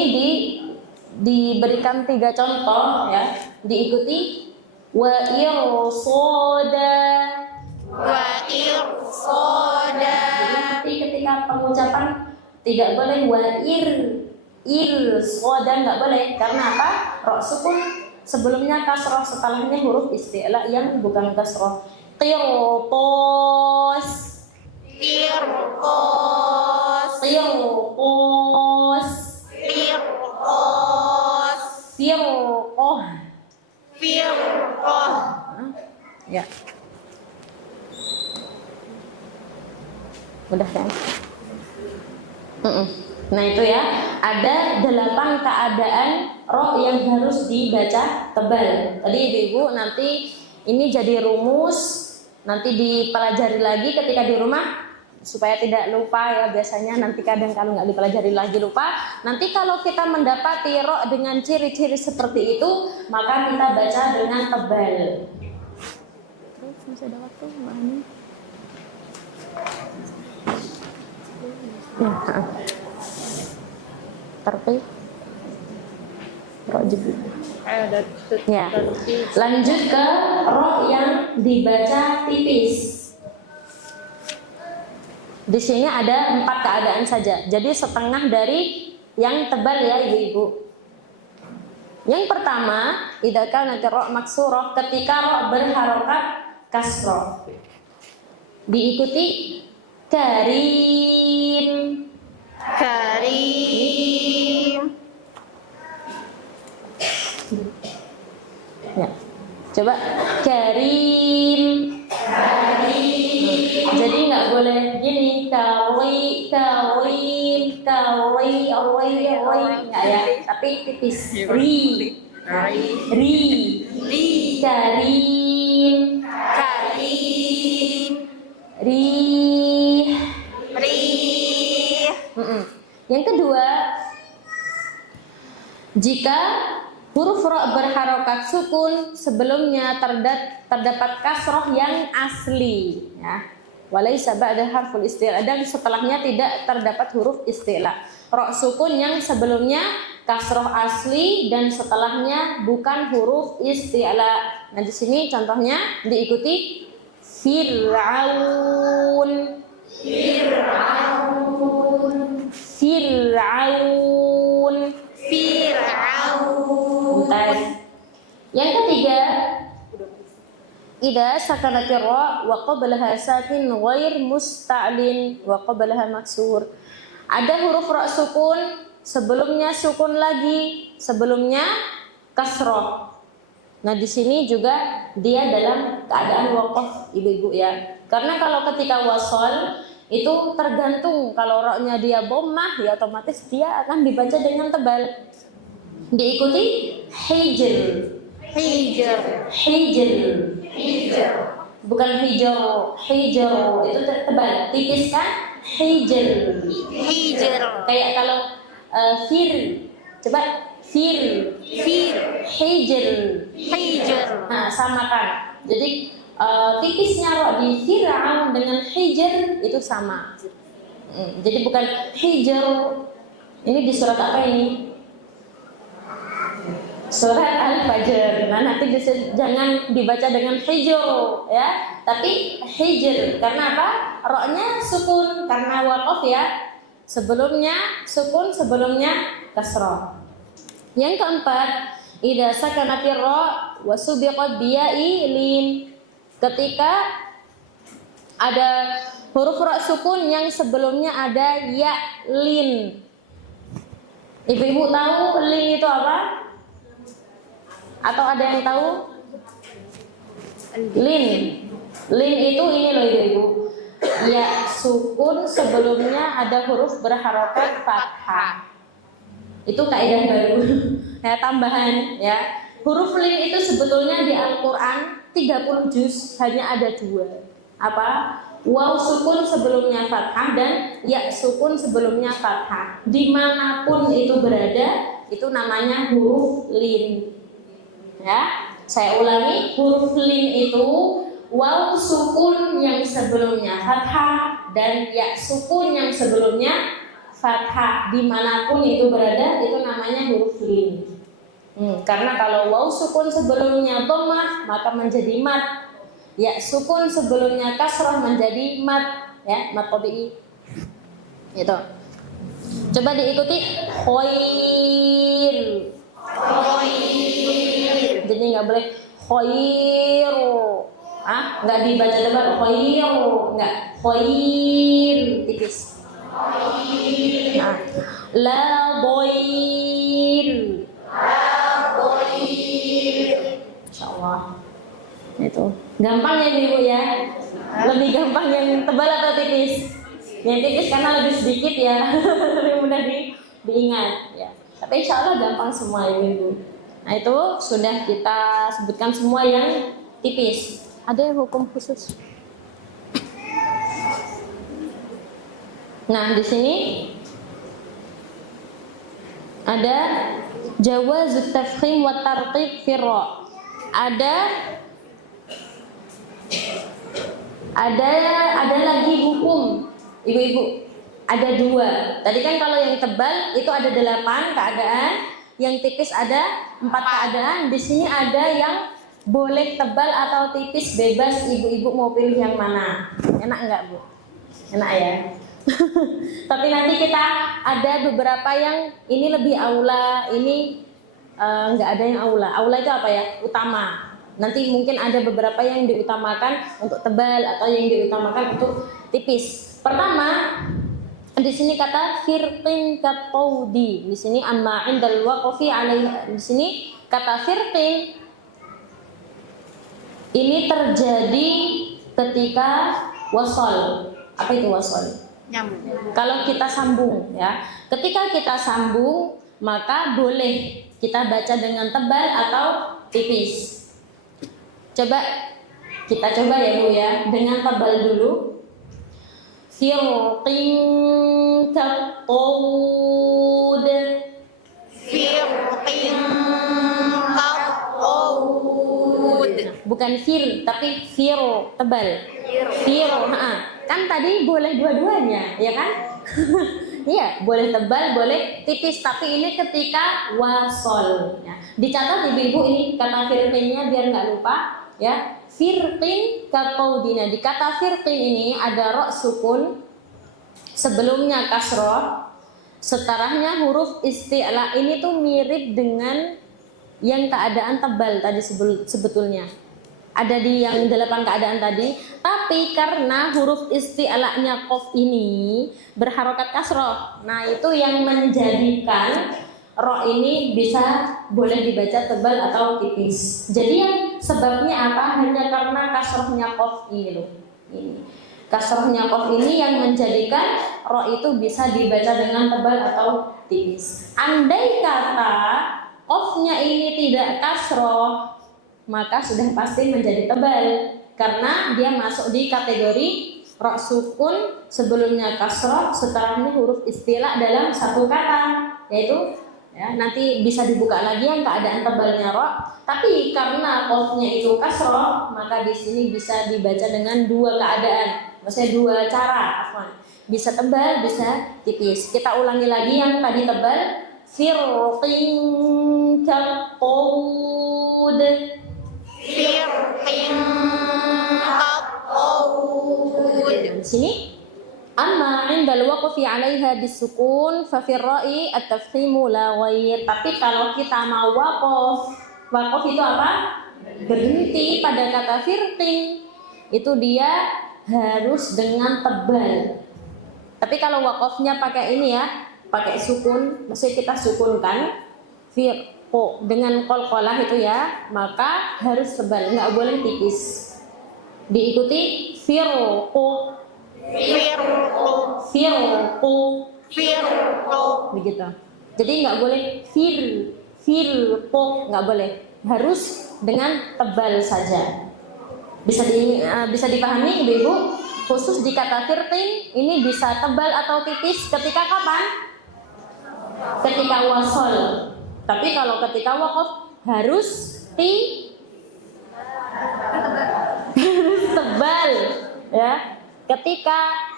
diberikan 3 contoh ya. Diikuti wa irsoda. Jadi ketika pengucapan tidak boleh wa irsoda, nggak boleh. Karena apa? Ra sukun sebelumnya kasroh, setelahnya huruf isti'la yang bukan kasroh. Qirtos. Firqah. Ya. Mudah kan? Nah, itu ya, ada 8 keadaan ro yang harus dibaca tebal. Tadi ibu-ibu nanti ini jadi rumus, nanti dipelajari lagi ketika di rumah. supaya tidak lupa ya, biasanya nanti kadang kalau nggak dipelajari lagi lupa. Nanti kalau kita mendapati ro dengan ciri-ciri seperti itu, maka kita baca dengan tebal. Terus masih ada waktu Mbak Hani? Ya, terpi ro jebul. Ya. Lanjut ke ro yang dibaca tipis. Di sini ada 4 keadaan saja. Jadi setengah dari yang tebal ya ibu-ibu. Yang pertama, idza kanat ra maksurah, ketika ra berharokat kasrah. Diikuti karim. Karim. Ya. Coba karim. Jadi nggak boleh gini kawi nggak ya, tapi tipis ri karim ri. Yang kedua, jika huruf ra berharokat sukun sebelumnya terdapat kasroh yang asli ya. Walaysa ba'da harful isti'la, dan setelahnya tidak terdapat huruf isti'la. Ra sukun yang sebelumnya kasroh asli dan setelahnya bukan huruf isti'la. Nah di sini contohnya diikuti Fir'aun. Bentar. Yang ketiga, idza sakanatir ra wa qablaha sakin ghair musta'lin wa qablaha maksur. Ada huruf ra sukun, sebelumnya sukun lagi, sebelumnya kasroh. Nah, di sini juga dia dalam keadaan waqaf ibu-ibu ya. Karena kalau ketika wasal itu tergantung, kalau ra-nya dia dhammah ya otomatis dia akan dibaca dengan tebal. Diikuti hijr. Bukan hijau, itu tebal, tipis kan? Hijr. Kayak kalau fir, coba fir, hijr. Nah, samakan. Jadi tipisnya ro di Fir'aun dengan hijr itu sama. Jadi bukan hijr. Ini di surat apa ini? Surat Al-Fajr. Nah, nanti jangan dibaca dengan hijau ya, tapi hijr. Karena apa? Ro-nya sukun karena waqaf ya. Sebelumnya sukun, sebelumnya kasrah. Yang keempat, idza sakanatir ra wa subiqat biya'i lin. Ketika ada huruf ra sukun yang sebelumnya ada ya lin. Ibu-ibu tahu lin itu apa? Atau ada yang tahu? Lin itu ini loh ibu-ibu. Ya sukun sebelumnya ada huruf berharokat fathah. Itu kaidah baru. Ya tambahan ya. Huruf lin itu sebetulnya di Al-Qur'an 30 juz hanya ada 2. Apa? Waw sukun sebelumnya fathah dan ya sukun sebelumnya fathah. Dimanapun itu berada, itu namanya huruf lin. Ya, saya ulangi, huruf lin itu waw sukun yang sebelumnya fathah dan ya sukun yang sebelumnya fathah. Dimanapun itu berada, itu namanya huruf lin. Karena kalau waw sukun sebelumnya dhammah maka menjadi mat. Ya sukun sebelumnya kasrah menjadi mat. Ya, mat tabi'i. Itu. Coba diikuti khair. Jadi nggak boleh khairu, nggak dibaca tebal khairu, nggak khair, tipis. La boir, insyaallah. Itu gampang ya ibu ya, lebih gampang yang tebal atau tipis? Yang tipis karena lebih sedikit ya, lebih mudah diingat ya. Tapi insyaallah gampang semua ibu. Nah itu sudah kita sebutkan semua yang tipis. Ada yang hukum khusus? Nah, di sini ada jawaz tafkhim wa tarqiq fi ra. Ada lagi hukum, ibu-ibu. Ada 2. Tadi kan kalau yang tebal itu ada 8 keadaan, yang tipis ada 4 keadaan. Di sini ada yang boleh tebal atau tipis, bebas. Ibu-ibu mau pilih yang mana? Enak enggak, Bu? Enak ya. Tapi nanti kita ada beberapa yang ini lebih aula, ini enggak ada yang aula. Aula itu apa ya? Utama. Nanti mungkin ada beberapa yang diutamakan untuk tebal atau yang diutamakan untuk tipis. Pertama, di sini kata firqin kataudi. Di sini amma indal waqfi alaihi. Di sini kata firqin ini terjadi ketika wasal. Apa itu wasal? Nyambung. Kalau kita sambung ya. Ketika kita sambung, maka boleh kita baca dengan tebal atau tipis. Kita coba ya Bu ya, dengan tebal dulu. Firqin kataud. Firqin kataud. Bukan fir, tapi fir, tebal. Fir, kan tadi boleh dua-duanya, ya kan? Iya, boleh tebal, boleh tipis, tapi ini ketika wasol. Ya. Dicatat ibu-ibu ini kata firqinnya biar nggak lupa, ya. Firqin kataudina. Di kata firqin ini ada ro sukun, sebelumnya kasroh, setelahnya huruf isti'la. Ini tuh mirip dengan yang keadaan tebal tadi sebetulnya. Ada di yang 8 keadaan tadi, tapi karena huruf isti'la'nya qaf ini berharokat kasroh, nah itu yang menjadikan ro ini bisa boleh dibaca tebal atau tipis. Jadi yang sebabnya apa? Hanya karena kasrohnya qaf ini loh. Ini kasrohnya qaf ini yang menjadikan ro itu bisa dibaca dengan tebal atau tipis. Andai kata qafnya ini tidak kasroh, maka sudah pasti menjadi tebal karena dia masuk di kategori ro sukun, sebelumnya kasroh, setelahnya huruf istilah dalam satu kata, yaitu ya, nanti bisa dibuka lagi yang keadaan tebalnya ro. Tapi karena qafnya itu kasroh, maka di sini bisa dibaca dengan 2 keadaan, maksudnya 2 cara, bisa tebal, bisa tipis. Kita ulangi lagi yang tadi tebal, firqin kataud. Firqin kataud. Di sini amma 'indal waqfi 'alaiha bisukun fa fi ra'i at-tafhimu la ghair. Tapi kalau kita mau waqaf itu apa? Berhenti pada kata firqin. Itu dia harus dengan tebal. Tapi kalau waqafnya pakai ini ya, pakai sukun, maksudnya kita sukunkan dengan qalqalah itu ya, maka harus tebal, nggak boleh tipis. Diikuti firqu, begitu. Jadi nggak boleh firqu, nggak boleh, harus dengan tebal saja. Bisa dipahami ibu-ibu? Khusus di kata firqin ini bisa tebal atau tipis ketika kapan? Ketika wasol. Tapi kalau ketika waqaf harus tebal ya.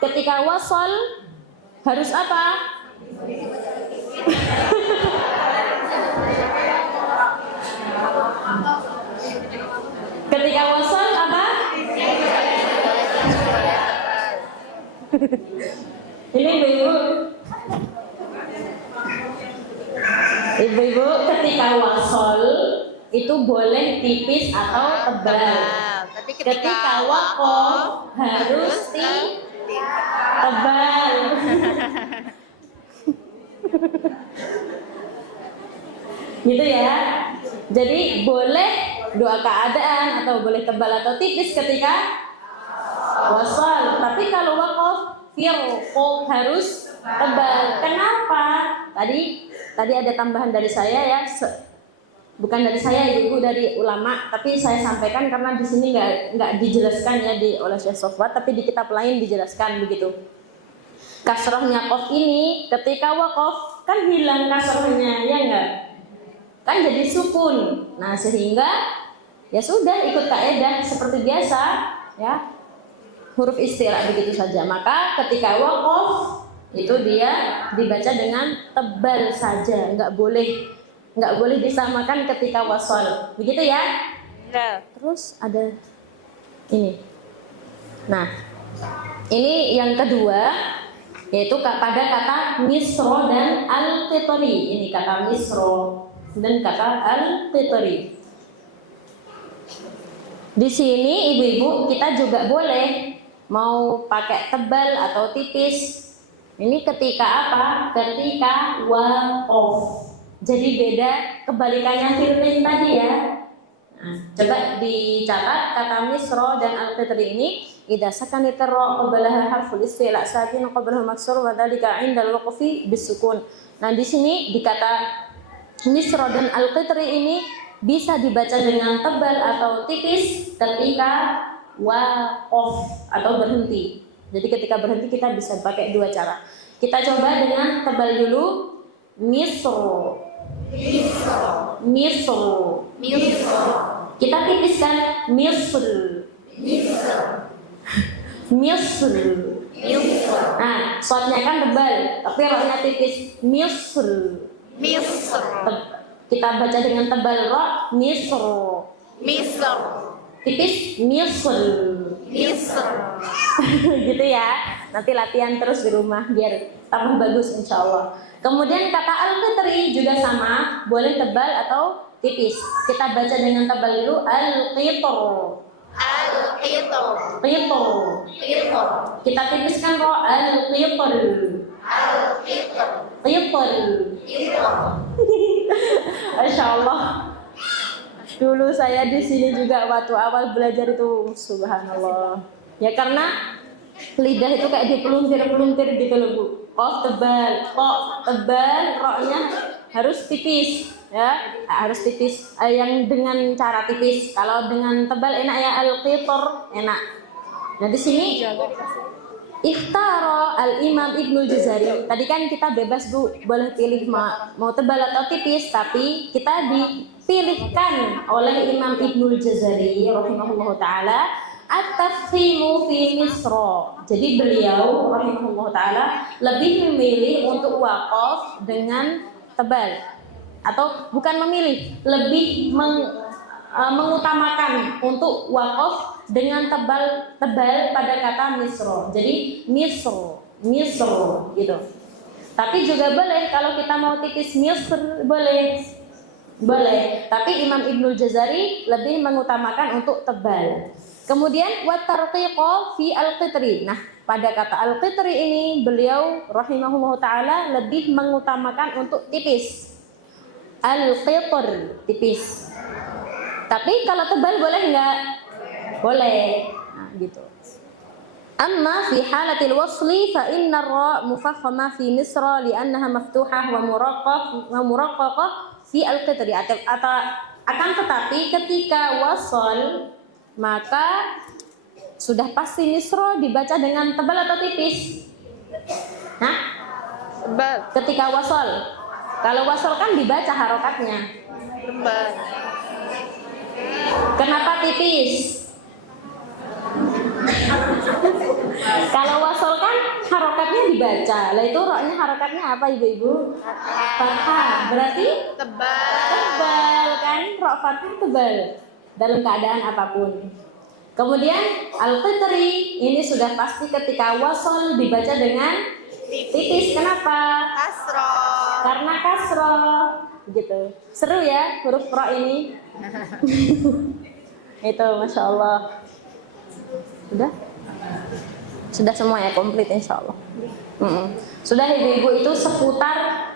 Ketika wasol harus apa? Ketika wasol apa? Ini ibu-ibu ketika wasol itu boleh tipis atau tebal. Tapi Ketika waqaf harus tebal. Gitu ya. Jadi boleh 2 keadaan, atau boleh tebal atau tipis ketika wasal. Tapi kalau waqaf firqu harus tebal. Kenapa? Tadi ada tambahan dari saya ya, bukan dari saya ibu, dari ulama, tapi saya sampaikan karena di sini nggak dijelaskan ya oleh Syekh Sofwat, tapi di kitab lain dijelaskan begitu. kasrohnya qaf ini ketika waqaf kan hilang kasrohnya, ya enggak? Kan jadi sukun. Nah, sehingga ya sudah ikut kaidah seperti biasa, ya. Huruf isti'la begitu saja. Maka ketika waqaf itu dia dibaca dengan tebal saja, nggak boleh disamakan ketika wasal. Begitu ya? Ya. Terus ada ini. Nah, ini yang kedua, yaitu pada kata misro dan al-qitri. Ini kata misro dan kata al-qitri. Di sini ibu-ibu kita juga boleh mau pakai tebal atau tipis. Ini ketika apa? Ketika waqaf. Jadi beda kebalikannya firman tadi ya. Nah, coba dicatat kata misro dan al-qitri ini. Idza sakanat ra qablaha harful isti'la sakin qablahu maksur wa dzalika 'inda al-waqfi bisukun. Nah, di sini di kata misro dan al-qitri ini bisa dibaca dengan tebal atau tipis ketika waqaf atau berhenti. Jadi ketika berhenti kita bisa pakai dua cara. Kita coba dengan tebal dulu. Misro. Kita tipiskan misr. Nah, shotnya kan tebal, tapi roknya tipis. Misr. Kita baca dengan tebal rok. Misro. Tipis misr. Gitu ya. Nanti latihan terus di rumah biar tambah bagus insyaallah. Kemudian kata al-qitri juga sama, boleh tebal atau tipis. Kita baca dengan tebal dulu. Al-qitr. Kita tipiskan ro. Al-qitr. Insyaallah. Dulu saya di sini juga waktu awal belajar itu subhanallah. Ya karena lidah itu kayak dipeluntir-peluntir gitu loh, Bu. Qaf tebal, kok tebal, roknya harus tipis, ya. Harus tipis yang dengan cara tipis. Kalau dengan tebal enak ya, al-qitr enak. Nah, di sini ikhtara al-Imam Ibnul Jazari. Tadi kan kita bebas, Bu, boleh pilih mau tebal atau tipis, tapi kita dipilihkan oleh Imam Ibnul Jazari rahimahullah taala at-tafkhimu fi misra. Jadi beliau rahimahullah taala lebih memilih untuk waqaf dengan tebal, atau bukan memilih, lebih mengutamakan untuk waqaf dengan tebal pada kata misro. Jadi misro gitu. Tapi juga boleh kalau kita mau tipis misr boleh. Tapi Imam Ibnul Jazari lebih mengutamakan untuk tebal. Kemudian wat tarqiqa fi al-qitri. Nah, pada kata al-qitri ini beliau rahimahullah taala lebih mengutamakan untuk tipis. Al-qitr tipis. Tapi kalau tebal boleh enggak? Boleh. Nah, gitu. Amma fi halatil wasli fa inna ra mufakhama fi misra li'annaha maftuhah wa muraqqaqah fi al-qitri. Akan tetapi ketika wasal maka sudah pasti misra dibaca dengan tebal atau tipis? Nah, Tebal. ketika wasal. Kalau wasal kan dibaca harokatnya. Tebal. Kenapa tipis? Kalau wasal kan harokatnya dibaca. Lah itu roknya harokatnya apa ibu-ibu? Fathah. Berarti tebal kan? Rok fathah tebal dalam keadaan apapun. Kemudian al-qitri ini sudah pasti ketika wasal dibaca dengan tipis. Kenapa? Kasro. Karena kasro. Gitu. Seru ya huruf ro ini. Itu masya Allah. Sudah semua ya, komplit insya Allah. Sudah ibu-ibu, itu seputar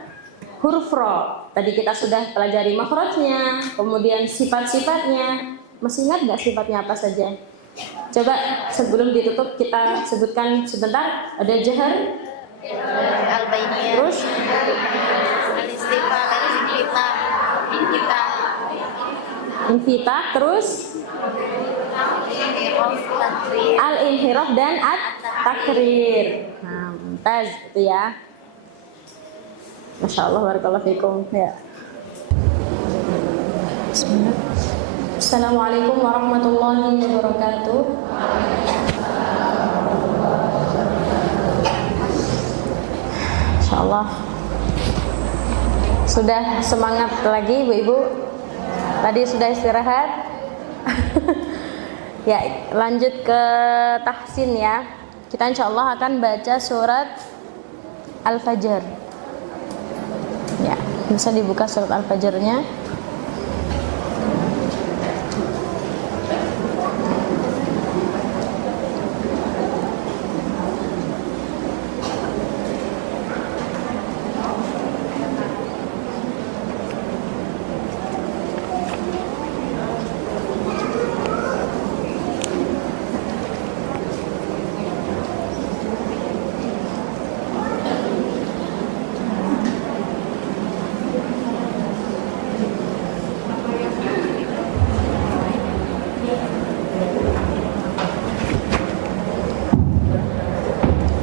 huruf ro. Tadi kita sudah pelajari makhrajnya, kemudian sifat-sifatnya. Masih ingat nggak sifatnya apa saja? Coba sebelum ditutup kita sebutkan sebentar. Ada jahar, Al-Bainiyah, terus Al-Istifah, Al-Infitah, infitah, terus Al-Takrir, al-inhiraf dan at-takrir. Nah, Mumtaz itu ya. Masya Allah, barakallahu fikum ya. Bismillah. Assalamualaikum warahmatullahi wabarakatuh. Masya Allah. Sudah semangat lagi Bu-ibu? Tadi sudah istirahat? Ya, lanjut ke tahsin ya. Kita insya Allah akan baca surat Al-Fajr. Ya, bisa dibuka surat Al-Fajrnya.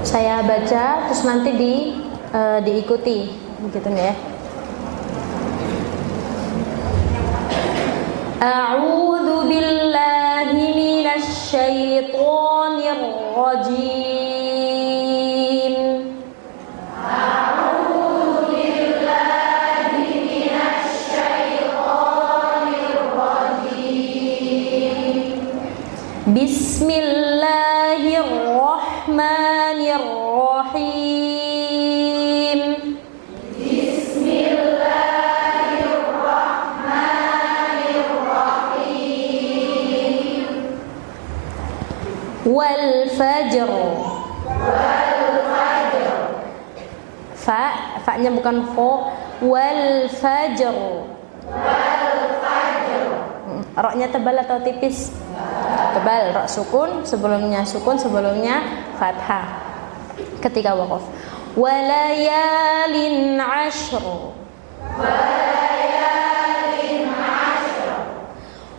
Saya baca terus nanti diikuti begitu ya. A'udzu billahi minasy syaithanir rajim. A'udzu billahi minasy syaithanir rajim. Bismillahirrahmanirrahim. Bismillahirrahmanirrahim. Wal fajr. Fa-nya bukan fo. Wal fajr. Ra-nya tebal atau tipis? Tebal. Ra sukun sebelumnya fathah ketika waqaf. Walayalin ashr.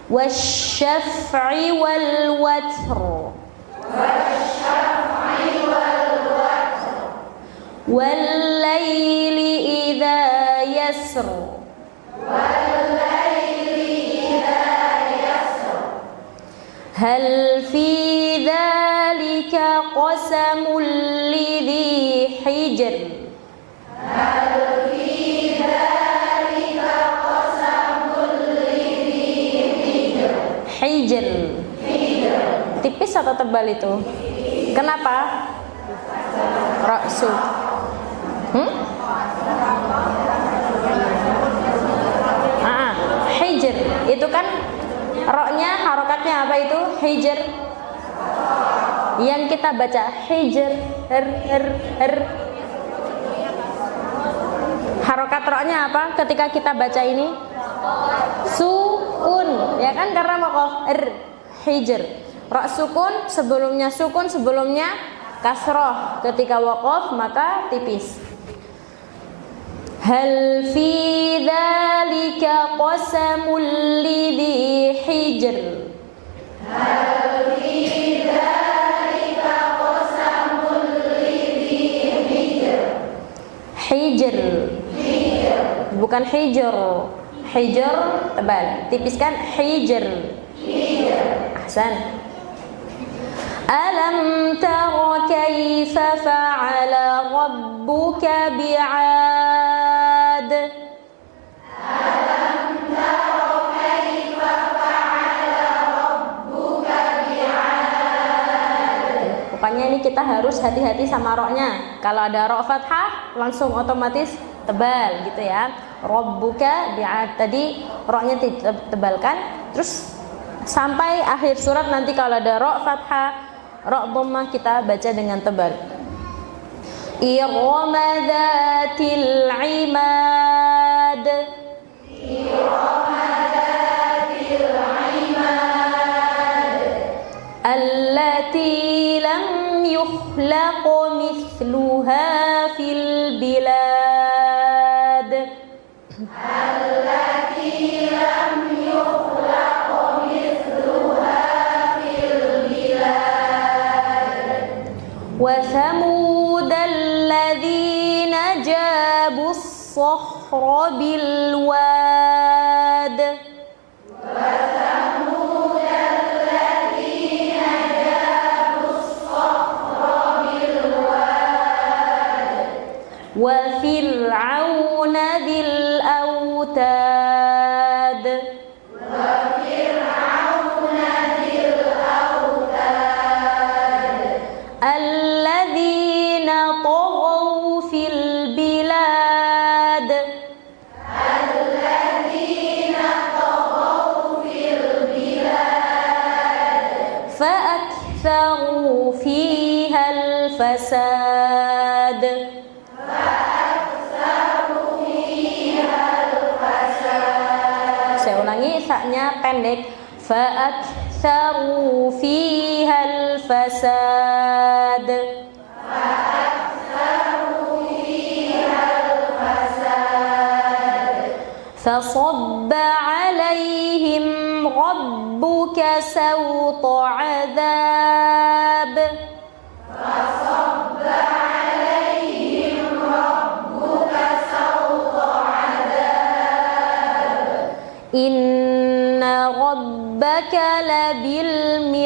Wasyaf'i wal watr. Wallayli idza yasr. Hal fi dzalika qasamul lidhi hijr. Hijr. Tipis atau tebal itu? Kenapa? Ra'su. Hijr itu kan ro-nya harokatnya apa itu? Hijr. Yang kita baca hijr, harokat ro-nya apa ketika kita baca ini? Sukun, ya kan, karena waqaf hijr. Ro sukun, sebelumnya kasroh. Ketika waqaf maka tipis. Hal fi dzalika qasamul lidhi hijr. Hal fi dzalika qasamul lidhi hijr. Hijr. Bukan hijr. Hijr tebal, tipiskan hijr. Ahsan. Alam tara kaifa fa'ala rabbuka bi'ad. Alam tara kaifa fa'ala rabbuka bi'ad. Pokoknya ini kita harus hati-hati sama ro-nya. Kalau ada ro fathah langsung otomatis tebal gitu ya. Rabbuka bi'ad, tadi ro-nya tebalkan, terus sampai akhir surat nanti kalau ada ro fathah, ro dhammah kita baca dengan tebal. Irama dzatil imad. Irama dzatil imad. Allati lam yukhlaq mithluha fil bilad. Allati lam yukhlaq mithluha fil bilad. Wa thamud جابوا الصخر بالواد وفرعون ذي الأوتاد الذين طغوا في البلاد فأكثروا فيها الفساد Saya ulangi, saknya pendek. Fa'aktsaru fihal fasad. فصب عليهم ربك سوط عذاب إن ربك لبالمرصاد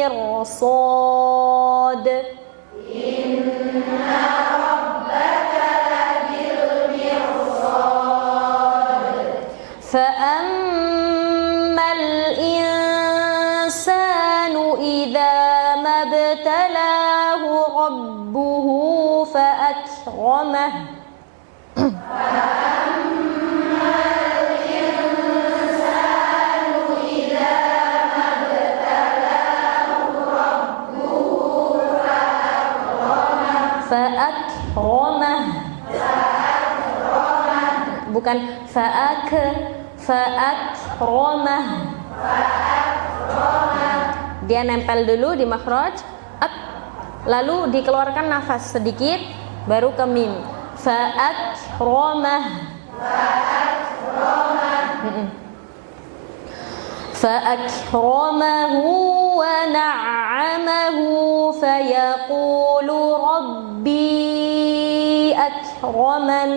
فأما الإنسان إذا ما ابتلاه ربه فأكرمه فأكرمه bukan fa'akramah. Dia nempel dulu di makhraj ak, lalu dikeluarkan nafas sedikit baru ke mim. Fa'akramah. Fa'akramahu wa na'amahu fayaqulu rabbi akraman.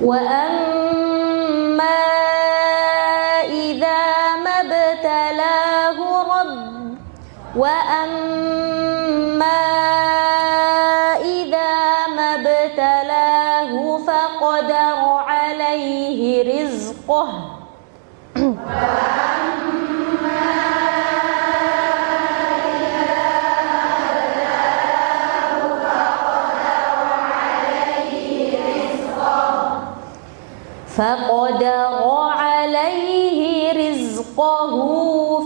وأما إذا ما ابتلاه وأما إذا ما ابتلاه فقدر عليه رزقه فقدر عليه رزقه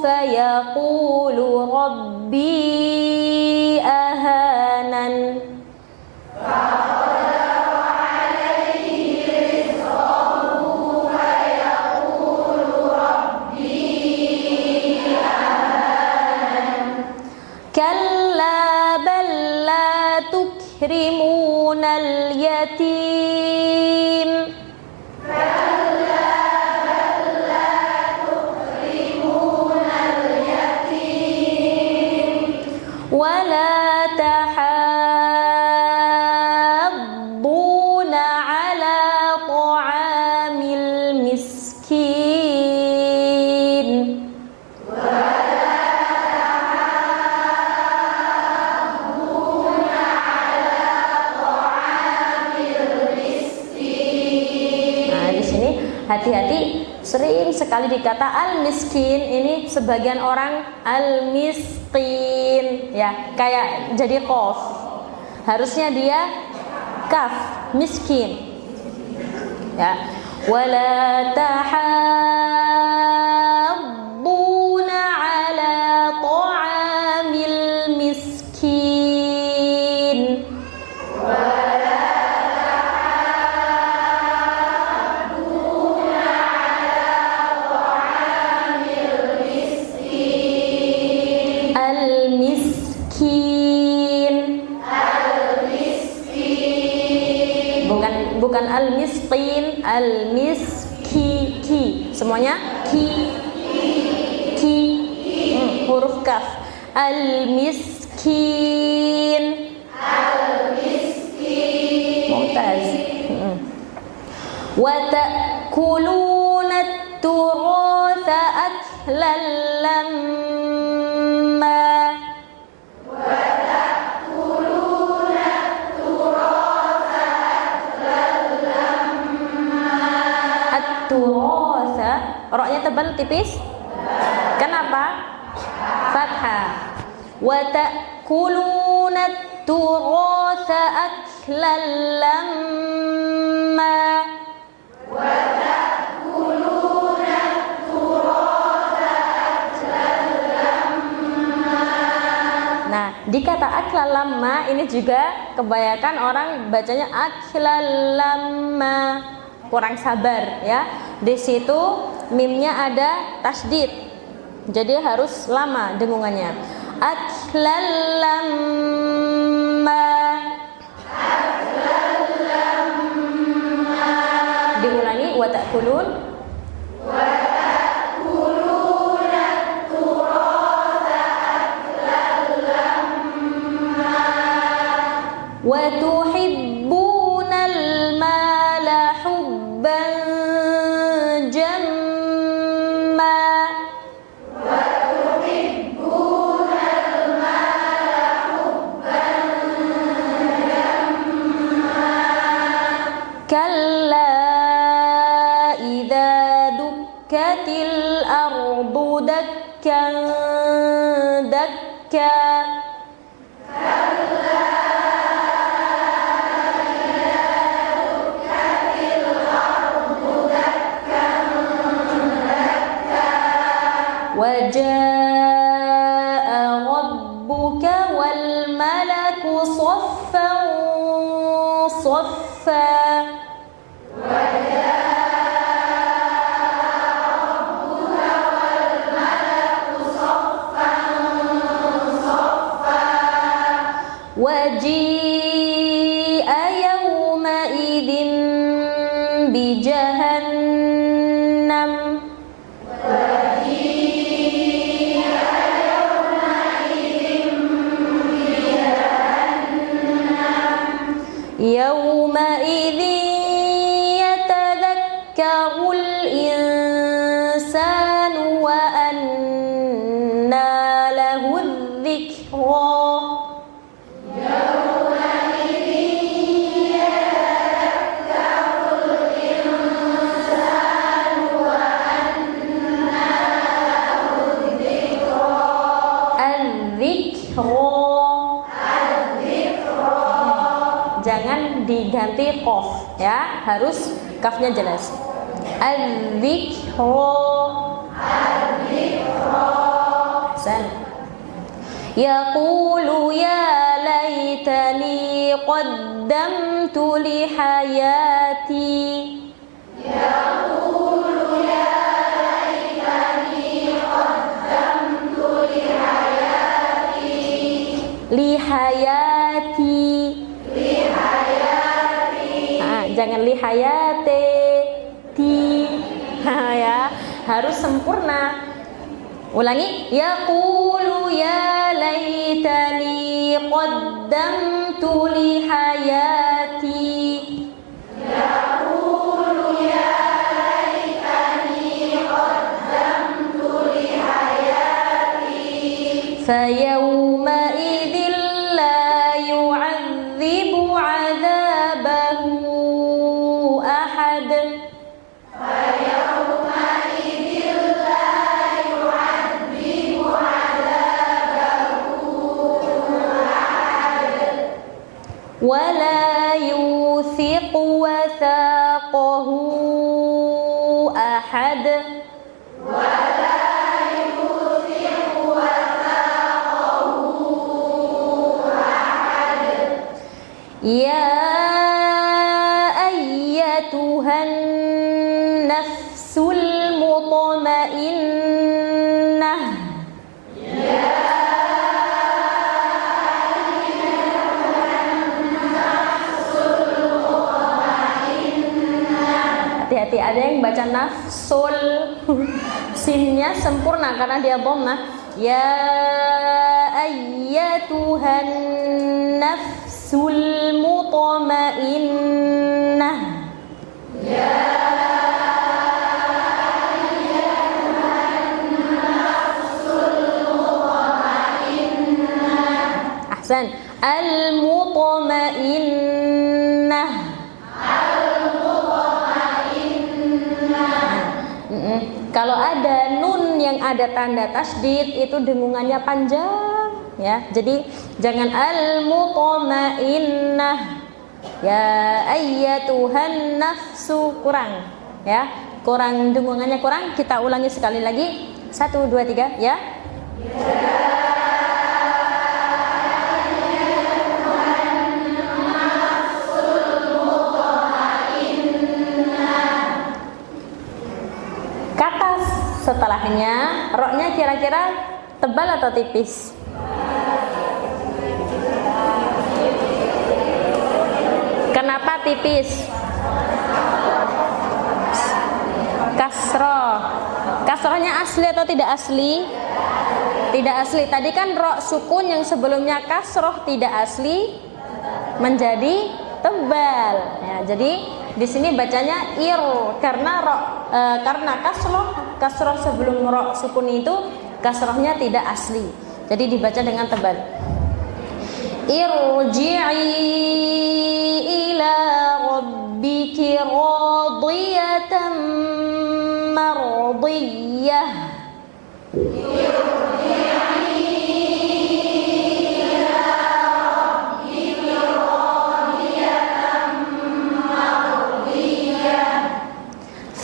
فيقول ربي أهانن كلا بل لا تكرمون اليتيم ولا تحاضون على طعام المسكين Nah, di sini hati-hati, sering sekali dikata al-miskin, ini sebagian orang al-miskin ya, kayak jadi qaf. Harusnya dia kaf, miskin. Ya. Wala tahadduna ala ta'amil miskin. Bukan al-miskin, al-miski. semuanya ki. Huruf kaf. Al-miskin. Mumtaz. Wa ta'kuluna at-turatha aklan lamma. At-turatha, roknya tebal tipis. Kenapa? Fathah. Wa ta'kuluna at-turatha aklan lamma. Nah, di kata aklan lamma ini juga kebanyakan orang bacanya aklan lamma, kurang sabar ya. Di situ mimnya ada tasdid, jadi harus lama dengungannya. Aklan lamma. Diulangi, wa ta'kulun. Wa tuhibbunal mala hubban jamma. Kalla idza dukkatil ardu dakkan dakka. وجاء ربك والملك صفا صفا. وجيء يومئذ بجهنم. يومئذ يتذكر الإنسان وأنى له الذكرى. Jangan diganti qaf ya, harus kafnya jelas. Al-dzikra. Ahsan. Yaqulu ya laitani qaddamtu li hayati. Li hayati. Jangan lihayate ti ya, harus sempurna. Ulangi, yaqulu ya laitani qaddamtu li hayati. Yaqulu ya laitani qaddamtu li hayati. Fayawma idzin la yu'adzibu 'adzabahu ahad. ولا يوثق وثاقه أحد. يا أيتها النفس المطمئنة. Hati-hati, ada yang baca baca nafsul. Sinnya sempurna karena dia dhammah. Ya ayyatuhan nafsul mutmainnah. Ahsan. Al-mutmainnah. Kalau ada nun yang ada tanda tasydid itu dengungannya panjang ya. Jadi jangan al-mutmainnah. Ya ayyatuhan nafsu, kurang ya. Kurang, dengungannya kurang. Kita ulangi sekali lagi. 1 2 3 ya. Setelahnya, roknya kira-kira tebal atau tipis? Kenapa tipis? Kasroh. Kasrohnya asli atau tidak asli? Tidak asli. Tadi kan rok sukun yang sebelumnya kasroh tidak asli menjadi tebal. Ya, jadi di sini bacanya ir karena rok karena kasroh sebelum rok sukun itu kasrohnya tidak asli, jadi dibaca dengan tebal. Irji'i ila rabbiki radiyatan mardiyah.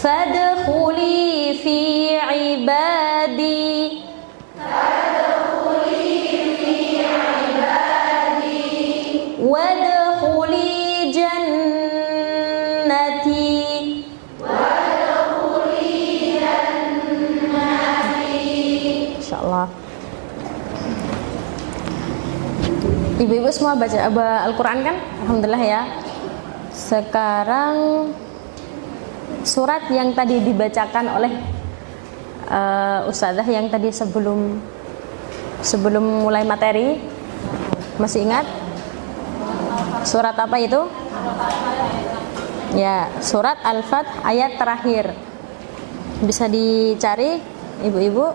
Fadkhuli fi ibadi. Wadkhuli jannati. Insyaallah. Ibu-ibu semua baca Al-Quran kan? Alhamdulillah ya. Sekarang surat yang tadi dibacakan oleh ustazah yang tadi sebelum mulai materi, masih ingat? Surat apa itu? Ya, surat Al-Fath ayat terakhir. Bisa dicari ibu-ibu.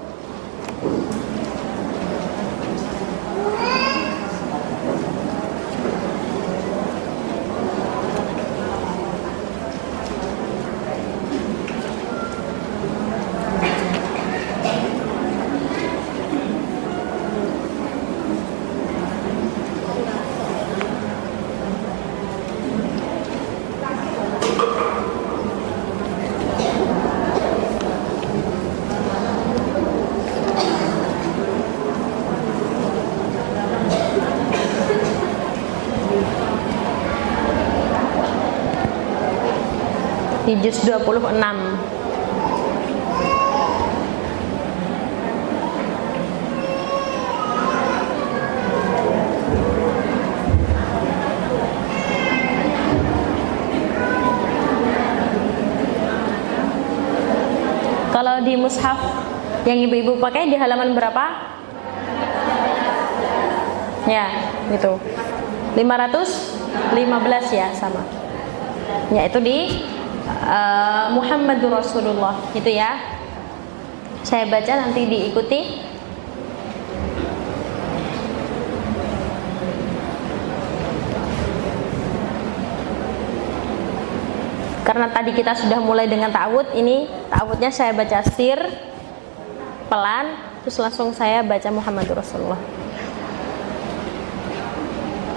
Di juz 26. Kalau di mushaf yang ibu-ibu pakai di halaman berapa? Ya, itu 515 ya, sama. Ya, itu di Muhammadur Rasulullah itu ya. Saya baca nanti diikuti. Karena tadi kita sudah mulai dengan ta'awud, ini ta'awudnya saya baca sir pelan, terus langsung saya baca Muhammadur Rasulullah.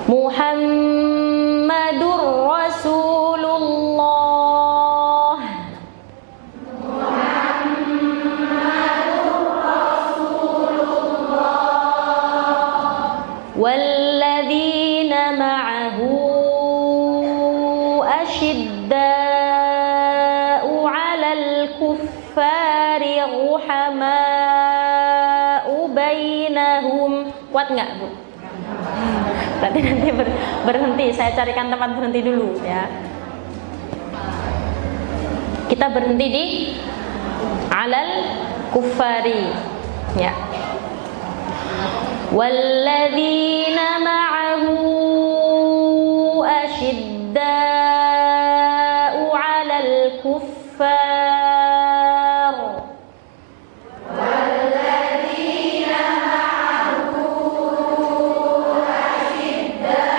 Muhammadur Rasulullah. والذين معه أشداء على الكفار رحماء بينهم. Kuat nggak, Bu? Nanti berhenti, saya carikan tempat berhenti dulu ya. Kita berhenti di alal kuffari. Ya. Walladzina ma'ahu asyidda'u 'alal kuffar. Walladzina ma'ahu asyidda'u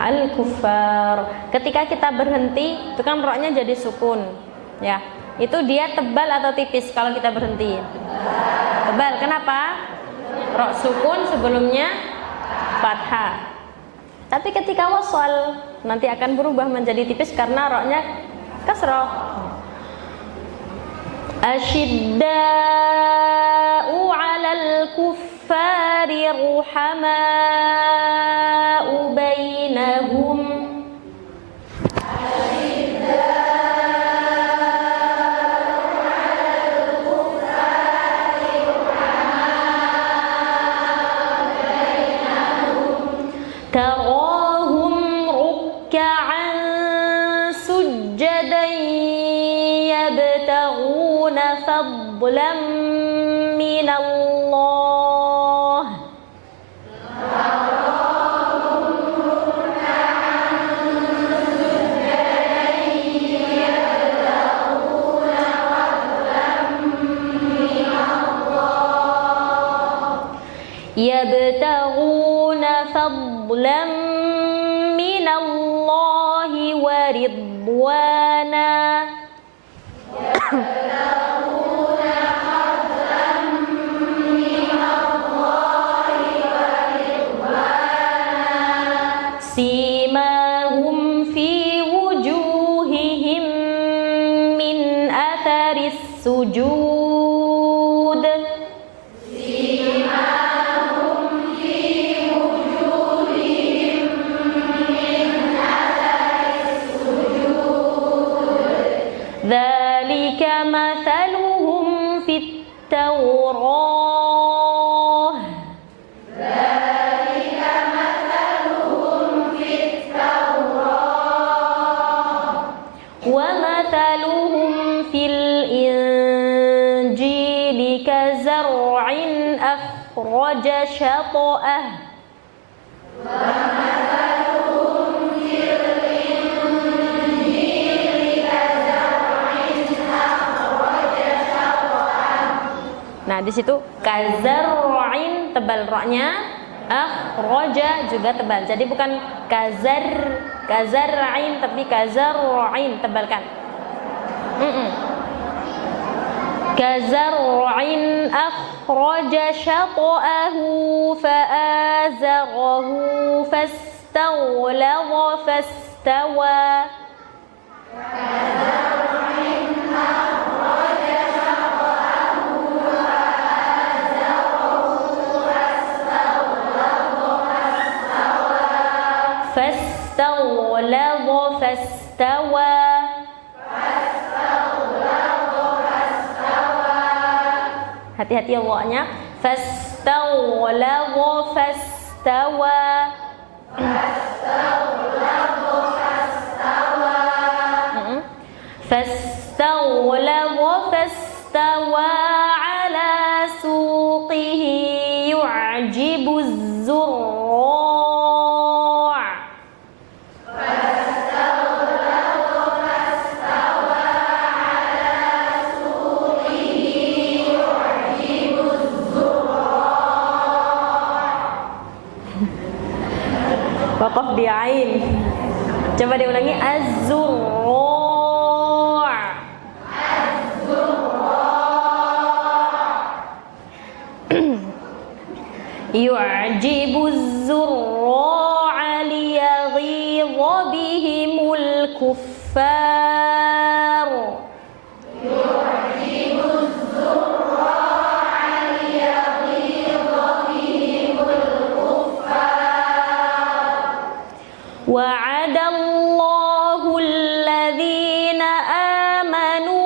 al-kuffar. Ketika kita berhenti, itu kan roknya jadi sukun, ya. Itu dia tebal atau tipis kalau kita berhenti? Tebal. Kenapa? Rok sukun sebelumnya fathah. Tapi ketika wasal nanti akan berubah menjadi tipis karena roknya kasroh. Asyidda'u 'alal kuffari ruhama'u bainahum. Tarahum ruk'an sujjadan yabtaghuna fadlan minallah. Yabtaghuna fadlan minallahi wa ridwana. Simahum fi wujuhihim min atharis sujud. Dzalika mathaluhum fit Taurah. Dzalika mathaluhum fit Taurah. Wa mathaluhum fil Injili kazar'in akhraja shata'ah. Nah, di situ kazar'in tebal roknya, akhraja juga tebal. Jadi bukan kazar'in tapi kazar'in tebalkan. Kazar'in akhraja shata'ahu fa'azaghahu fastaghladha fastawa. Fastaghladha fastawa. Hati-hati ya wa'nya. Fastaghladha fastawa. Fastaghladha fastawa ala suqihi yu'jibu az-zurra'. Waqaf di ain. Coba diulangi. Az-zurra'. Yu'jibu az-zurra'a liyaghidha bihimul kuffar. Wa'ada Allahu alladhina amanu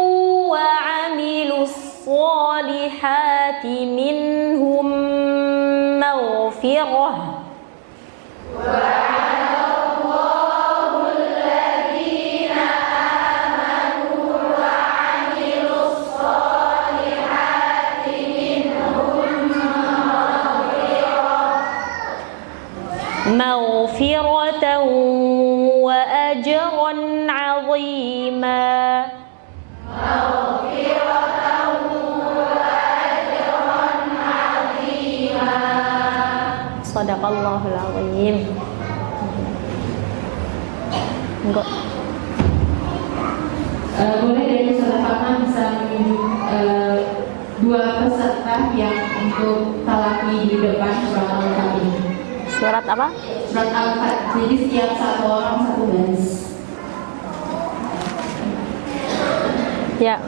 wa 'amilus solihati minhum maghfiratan maghfirah. مغفرة وأجرا عظيما. Sadaqallahul azim. Enggak. Boleh dari Ustazah Fatma bisa menunjuk dua peserta yang untuk talaki di depan surat Al-Fat ini. Surat apa? Surat Al-Fat. Jadi setiap satu orang satu baris. Ya.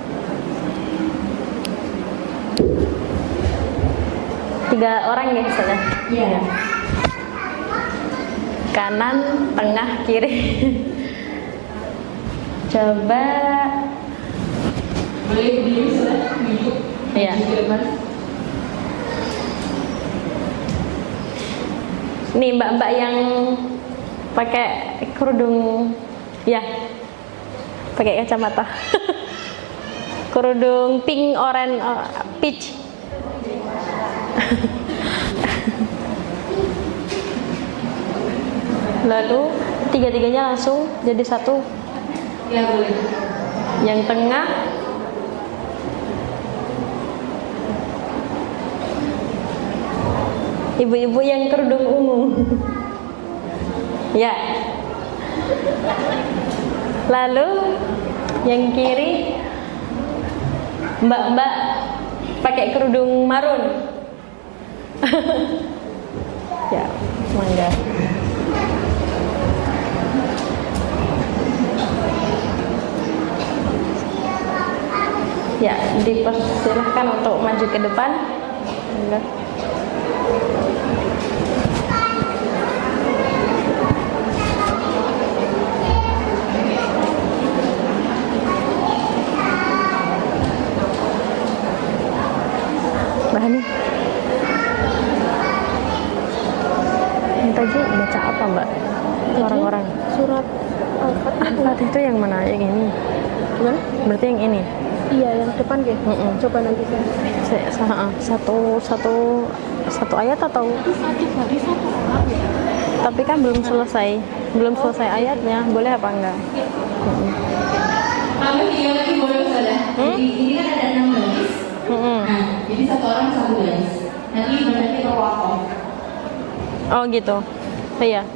3 orang ya Ustazah? Iya. Kanan, tengah, kiri. Coba. Boleh berdiri Ustazah, menunjuk Iya. di depan. Nih mbak-mbak yang pakai kerudung, ya, pakai kacamata. Kerudung pink, orange, peach. Lalu tiga-tiganya langsung jadi satu. Ya boleh. Yang tengah, ibu-ibu yang kerudung ungu. Ya. Lalu yang kiri, mbak-mbak pakai kerudung marun. Ya, mangga. Ya, dipersilahkan untuk maju ke depan. Mangga. Bahani. Yang tadi baca apa Mbak? Orang-orang. Surat Al-Fat. Al-Fat itu yang mana? Yang ini? Gimana? Berarti yang ini? Iya, yang depan ya. Coba nanti satu ayat atau? Satu baris satu orang ya. Tapi kan belum selesai ayatnya. Boleh apa enggak? Tambah 3 lagi boleh Ustazah. Jadi ini kan ada 6 baris. Nah, jadi satu orang satu baris. Nanti berarti berwakaf. Oh gitu. Iya.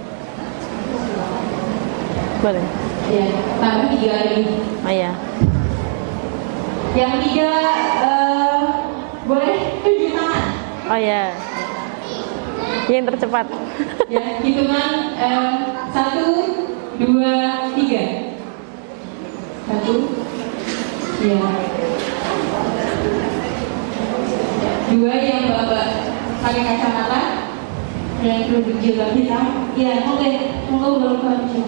Boleh. Ya, tambah 3 lagi. Oh iya. Yang 3 boleh tunjuk tangan. Oh iya. Yang tercepat. Ya, hitungan 1, 2, 3. 1. Ya. 2 yang bapak pakai kacamata dan kerudung jilbab hitam. Ya, oke. Tunggu belum kunci.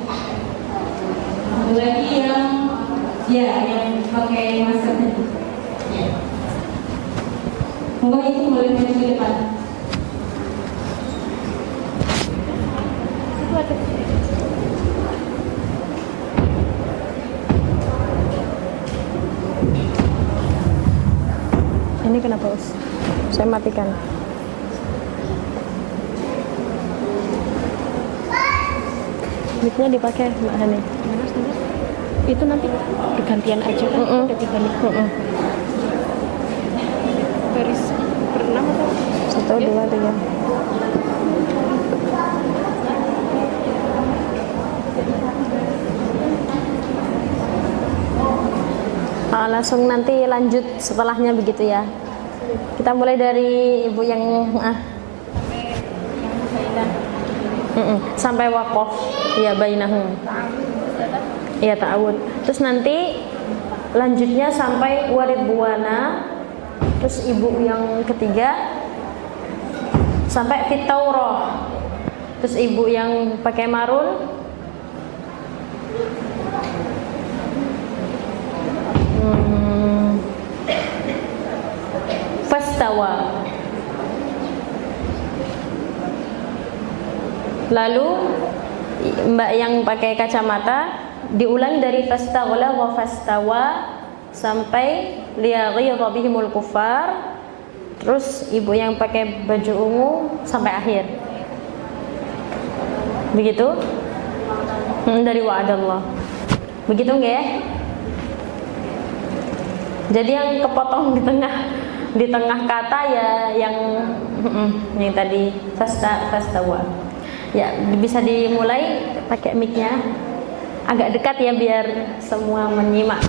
Satu lagi yang pakai masker tadi. Ya. Monggo itu boleh maju ke depan. Itu ada. Ini kenapa Us? Saya matikan. Mic-nya dipakai Mbak Hani. Itu nanti bergantian aja kan? Ada 3 nih. Baris berenam atau? 1, 2, 3. Langsung nanti lanjut setelahnya begitu ya. Kita mulai dari ibu yang sampai waqaf ya bainahum. Iya ta'awud. Terus nanti lanjutnya sampai warid buana. Terus ibu yang ketiga sampai fit Taurah. Terus ibu yang pakai marun fastawa. Lalu mbak yang pakai kacamata diulang dari fastaghla wa fastawa sampai liyaghidha bihimul kuffar. Terus ibu yang pakai baju ungu sampai akhir. Begitu? Dari wa'adallah. Begitu enggak ya? Jadi yang kepotong di tengah kata ya yang tadi fastawa. Ya, bisa dimulai pakai mic-nya agak dekat ya biar semua menyimak.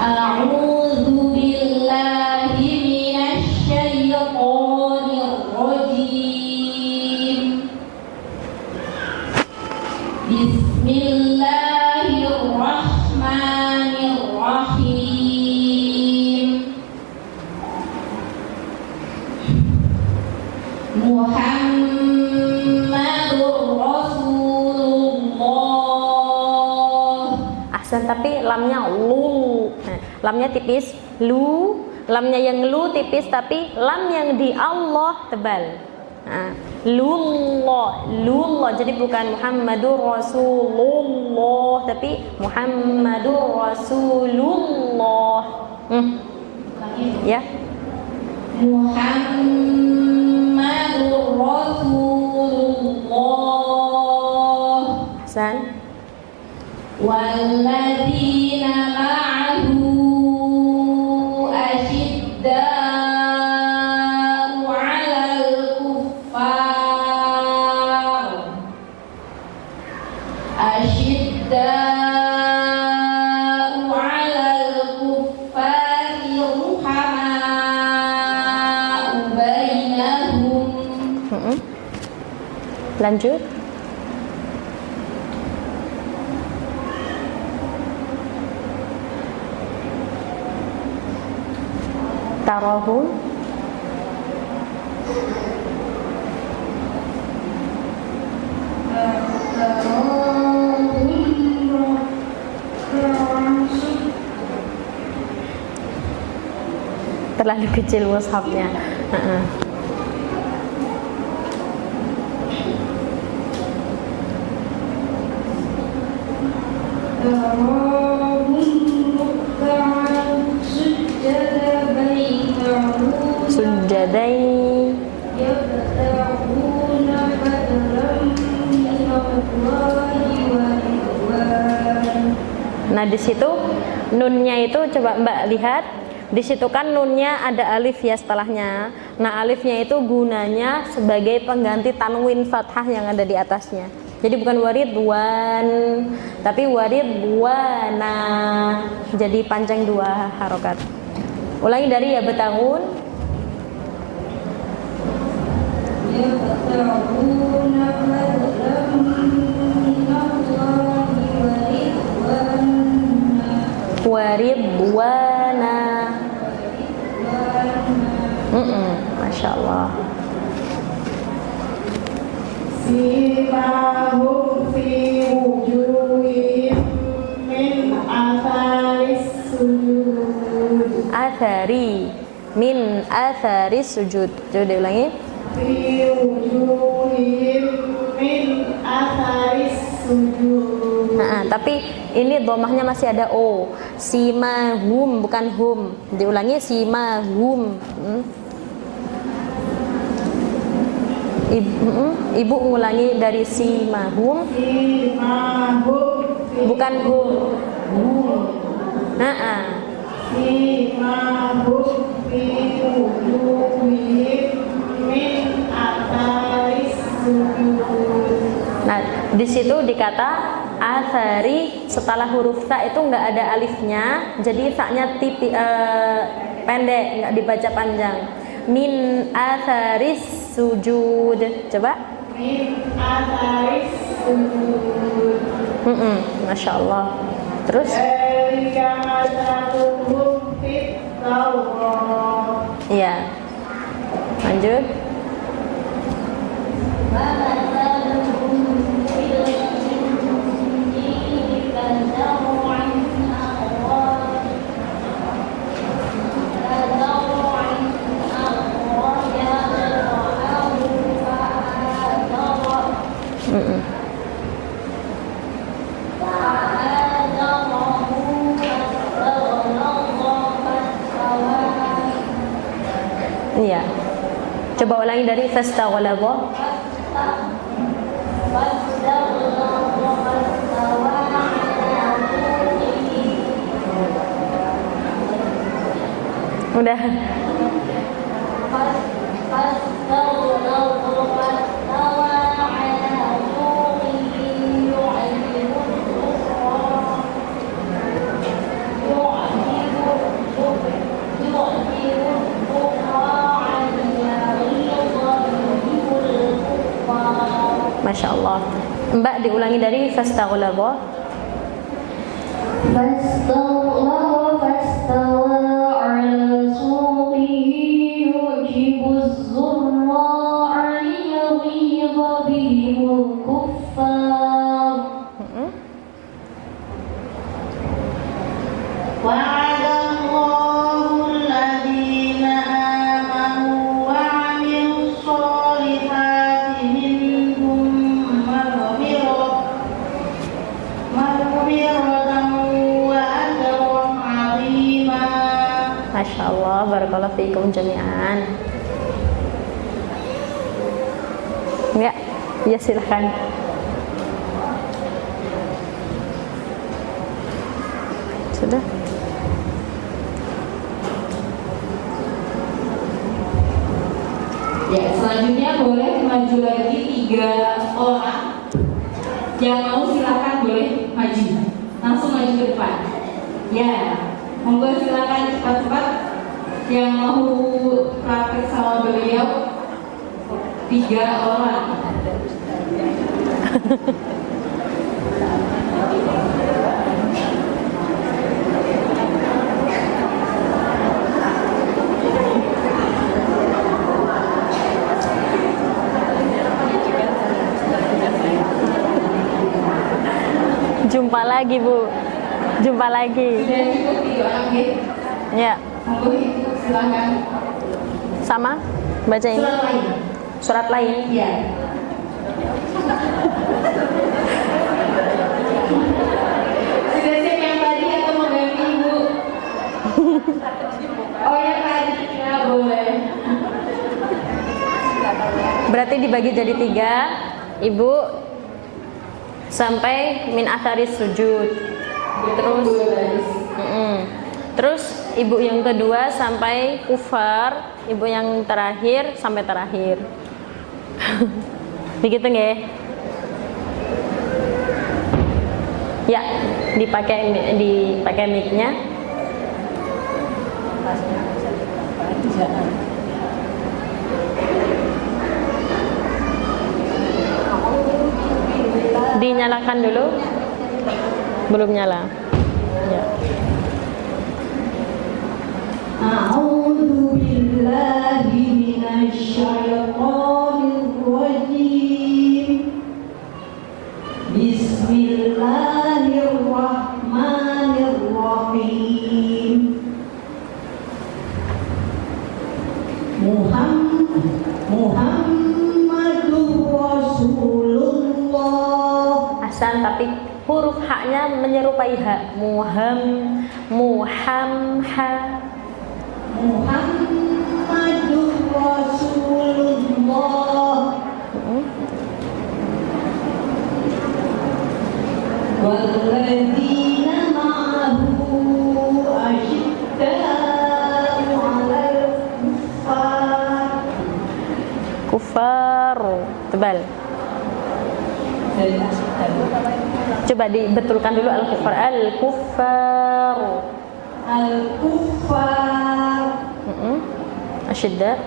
A'udzu billahi minasy syaithanir rajim. Bismillahirrahmanirrahim. Muhammadur Rasulullah. Ahsan, tapi lamnya lu. Nah, lamnya tipis, lu. Lamnya yang lu tipis tapi lam yang di Allah tebal. Nah, lullah. Jadi bukan Muhammadur Rasulullah tapi Muhammadur Rasulullah. Ya. Muhammadur Rasulullah. Ahsan. Walladzina ma'ahu asyidda'u 'alal kuffar. Asyidda'u 'alal kuffari ruhama'u bainahum. Lanjut. Tarahum terlalu kecil mushafnya. Sujadai. Nah, di situ nunnya itu coba Mbak lihat. Di situ kan nunnya ada alif ya setelahnya. Nah, alifnya itu gunanya sebagai pengganti tanwin fathah yang ada di atasnya. Jadi bukan waridwan, tapi waridwana. Jadi panjang dua harokat. Ulangi dari ya betangun. Waridwana. Masya Allah. Simahum fi wujuhihim min atharis sujud. Athari min atharis sujud. Coba diulangi. Fi wujuhihim min atharis sujud. Nah, tapi ini domahnya masih ada o. Simahum bukan hum. Diulangi simahum. Ibu ngulangi dari simahum. Bukan hum. Nah, Simahum fi wujuhihim min atharis sujud. nah di situ dikata athari setelah huruf ta itu nggak ada alifnya, jadi ta-nya pendek, nggak dibaca panjang. Min atharis sujud. Coba. Min atharis sujud. Masya Allah. Terus? Iya. Lanjut. Mm-mm. Iya. Coba ulangi dari fastaghlaba. Udah. Masya Allah. Mbak diulangi dari fastaghlaba. فاستغلظ فاستوى على سوقه يعجب الزراع ليغيظ بهم الكفار وعد الله الذين آمنوا وعملوا الصالحات منهم مغفرة وأجرا عظيما. Masya Allah, barakallahu fiikum jami'an. Enggak? Ya silahkan. Sudah? Ya, selanjutnya boleh maju lagi 3 orang. Yang mau silakan boleh maju. Langsung maju ke depan. Ya, monggo silakan cepat-cepat. Yang mau praktek sama beliau 3 orang. Jumpa lagi, Bu. Jumpa lagi. Sudah cukup 3 orang, ya? Ya. Monggo silakan. Sama? Baca ini. Surat lain. Surat lain. Iya. Sudah siap yang tadi atau mau ganti, Ibu? Oh, yang tadi. Ya, boleh. Berarti dibagi jadi 3. Ibu sampai min athari sujud. Terus terus ibu yang kedua sampai kufar, ibu yang terakhir sampai terakhir. Begitu nggak? Ya, dipakai mic-nya. Dinyalakan dulu. Belum nyala. Ya. A'udzu billahi minasy syaithanir rajim. Bismillahirrahmanirrahim. Muhammadur Rasulullah. Ahsan, tapi huruf haknya menyerupai hak. Muhammadur Rasulullah. Walladzina ma'ahu asyidda'u 'alal Kufar. Tebal. Coba dibetulkan dulu al-kufar. Al-kufar. Al-kuffar. Asyidda.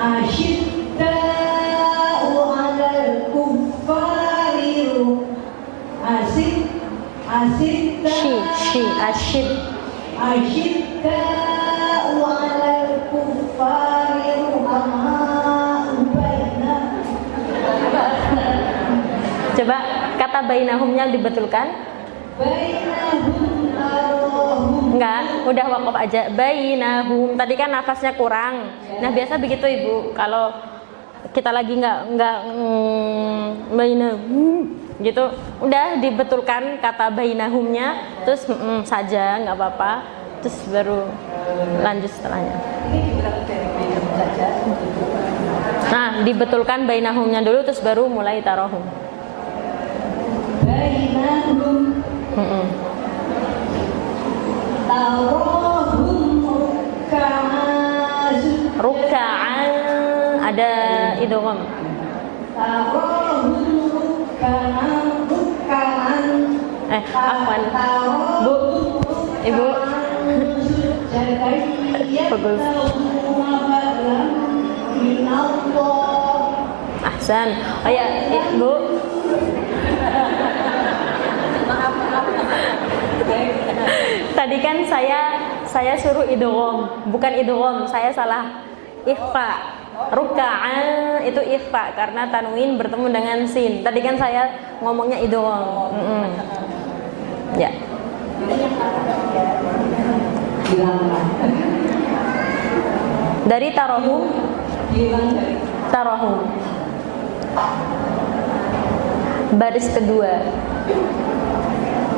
Asyidda'u 'alal kuffari. Asyid. Asyidda'u 'alal kuffari ruhama'u bainahum. Coba kata bainahumnya dibetulkan. Bainahum arahum Enggak, udah wakaf aja. Bainahum. Tadi kan nafasnya kurang. Nah, biasa begitu Ibu. Kalau kita lagi nggak bainahum gitu, udah dibetulkan kata bainahumnya, terus saja nggak apa-apa, terus baru lanjut setelahnya. Nah, dibetulkan bainahumnya dulu, terus baru mulai tarohum. Bainahum tarohum ruka'an, ada idgham. Afwan. Bu, Ibu. Bagus. Ahsan. Oh ya, Ibu. Tadi kan saya suruh idgham, bukan idgham, saya salah. Ikhfa. Ruka'an itu ikhfa karena tanwin bertemu dengan sin. Tadi kan saya ngomongnya idgham. Ya. Dari tarohum. Tarohum. Baris kedua.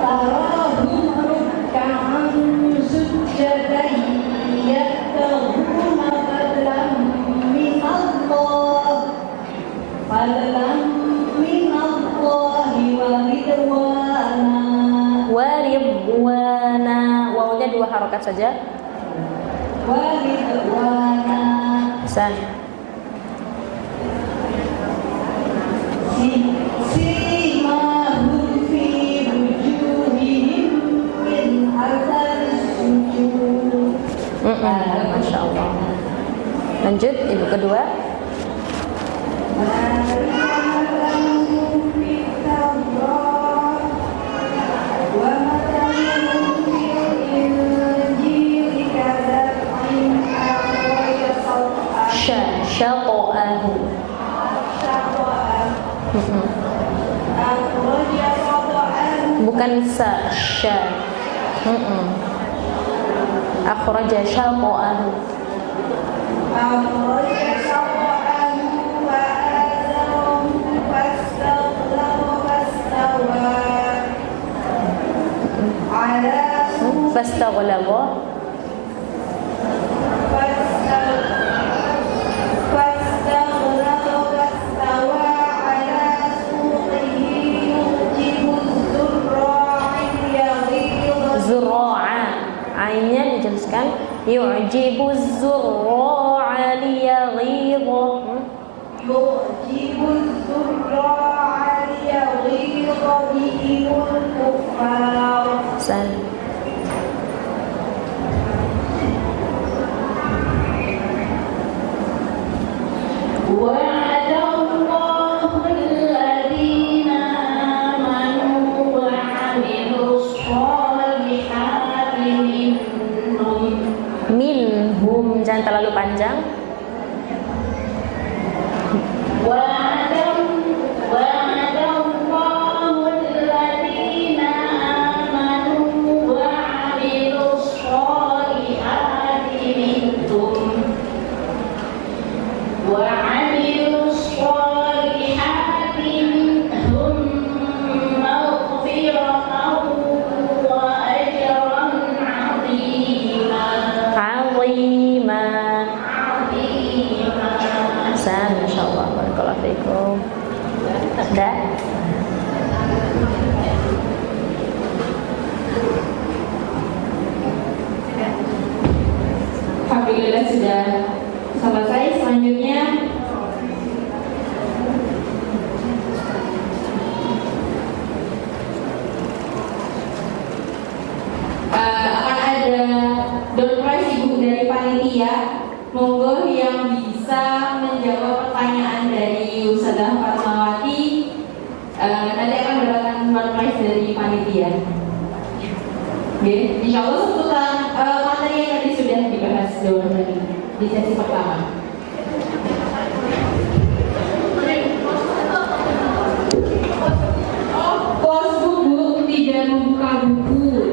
Tarohum ruka'an sujjadan yabtaghuna fadlan minallah wa ridwana. Waridwana, wawunya 2 harokat saja. Waridwana. Hasan. Simahum fi wujuhihim min atharis sujud. Masya Allah. Lanjut, Ibu kedua. Syaqa'ahu. Bukan sa, sya. Akhraja syaqa'ahu. Fastaghlaba. Ainnya dijelaskan yu'jibu zurra'a liyaghidha. Yu'jibu zurra'a liyaghidha bihimul kuffar. San. Jangan terlalu panjang. Sudah? Alhamdulillah sudah selesai. Selanjutnya akan ada door prize Ibu dari panitia. Monggo yang bisa menjawab pertanyaan dari Ustazah Fatmawati nanti akan mendapatkan door prize dari panitia. Oke, insya Allah seputar materi yang tadi sudah dibahas di sesi pertama. Pos buku tidak membuka buku.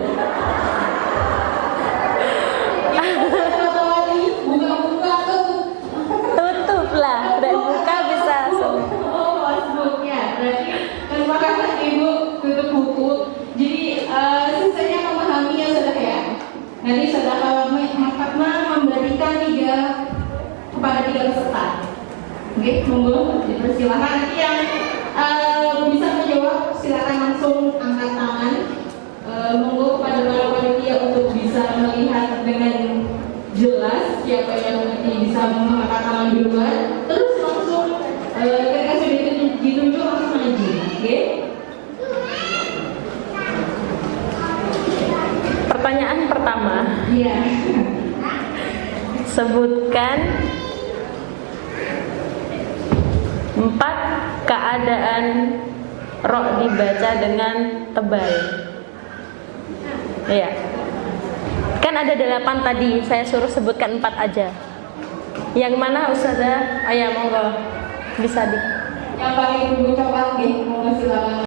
kepada 3 peserta. Oke, monggo dipersilakan. Nanti yang bisa menjawab silakan langsung angkat tangan. Monggo kepada para panitia untuk bisa melihat dengan jelas siapa yang nanti bisa mengangkat tangan duluan. Terus langsung ketika sudah ditunjuk langsung maju. Oke? Pertanyaan pertama, Iya. sebutkan 4 keadaan ro dibaca dengan tebal. Iya. Kan ada 8 tadi, saya suruh sebutkan 4 aja. Yang mana Ustazah? Oh ya, monggo. Bisa di. Yang paling dulu coba, monggo silakan.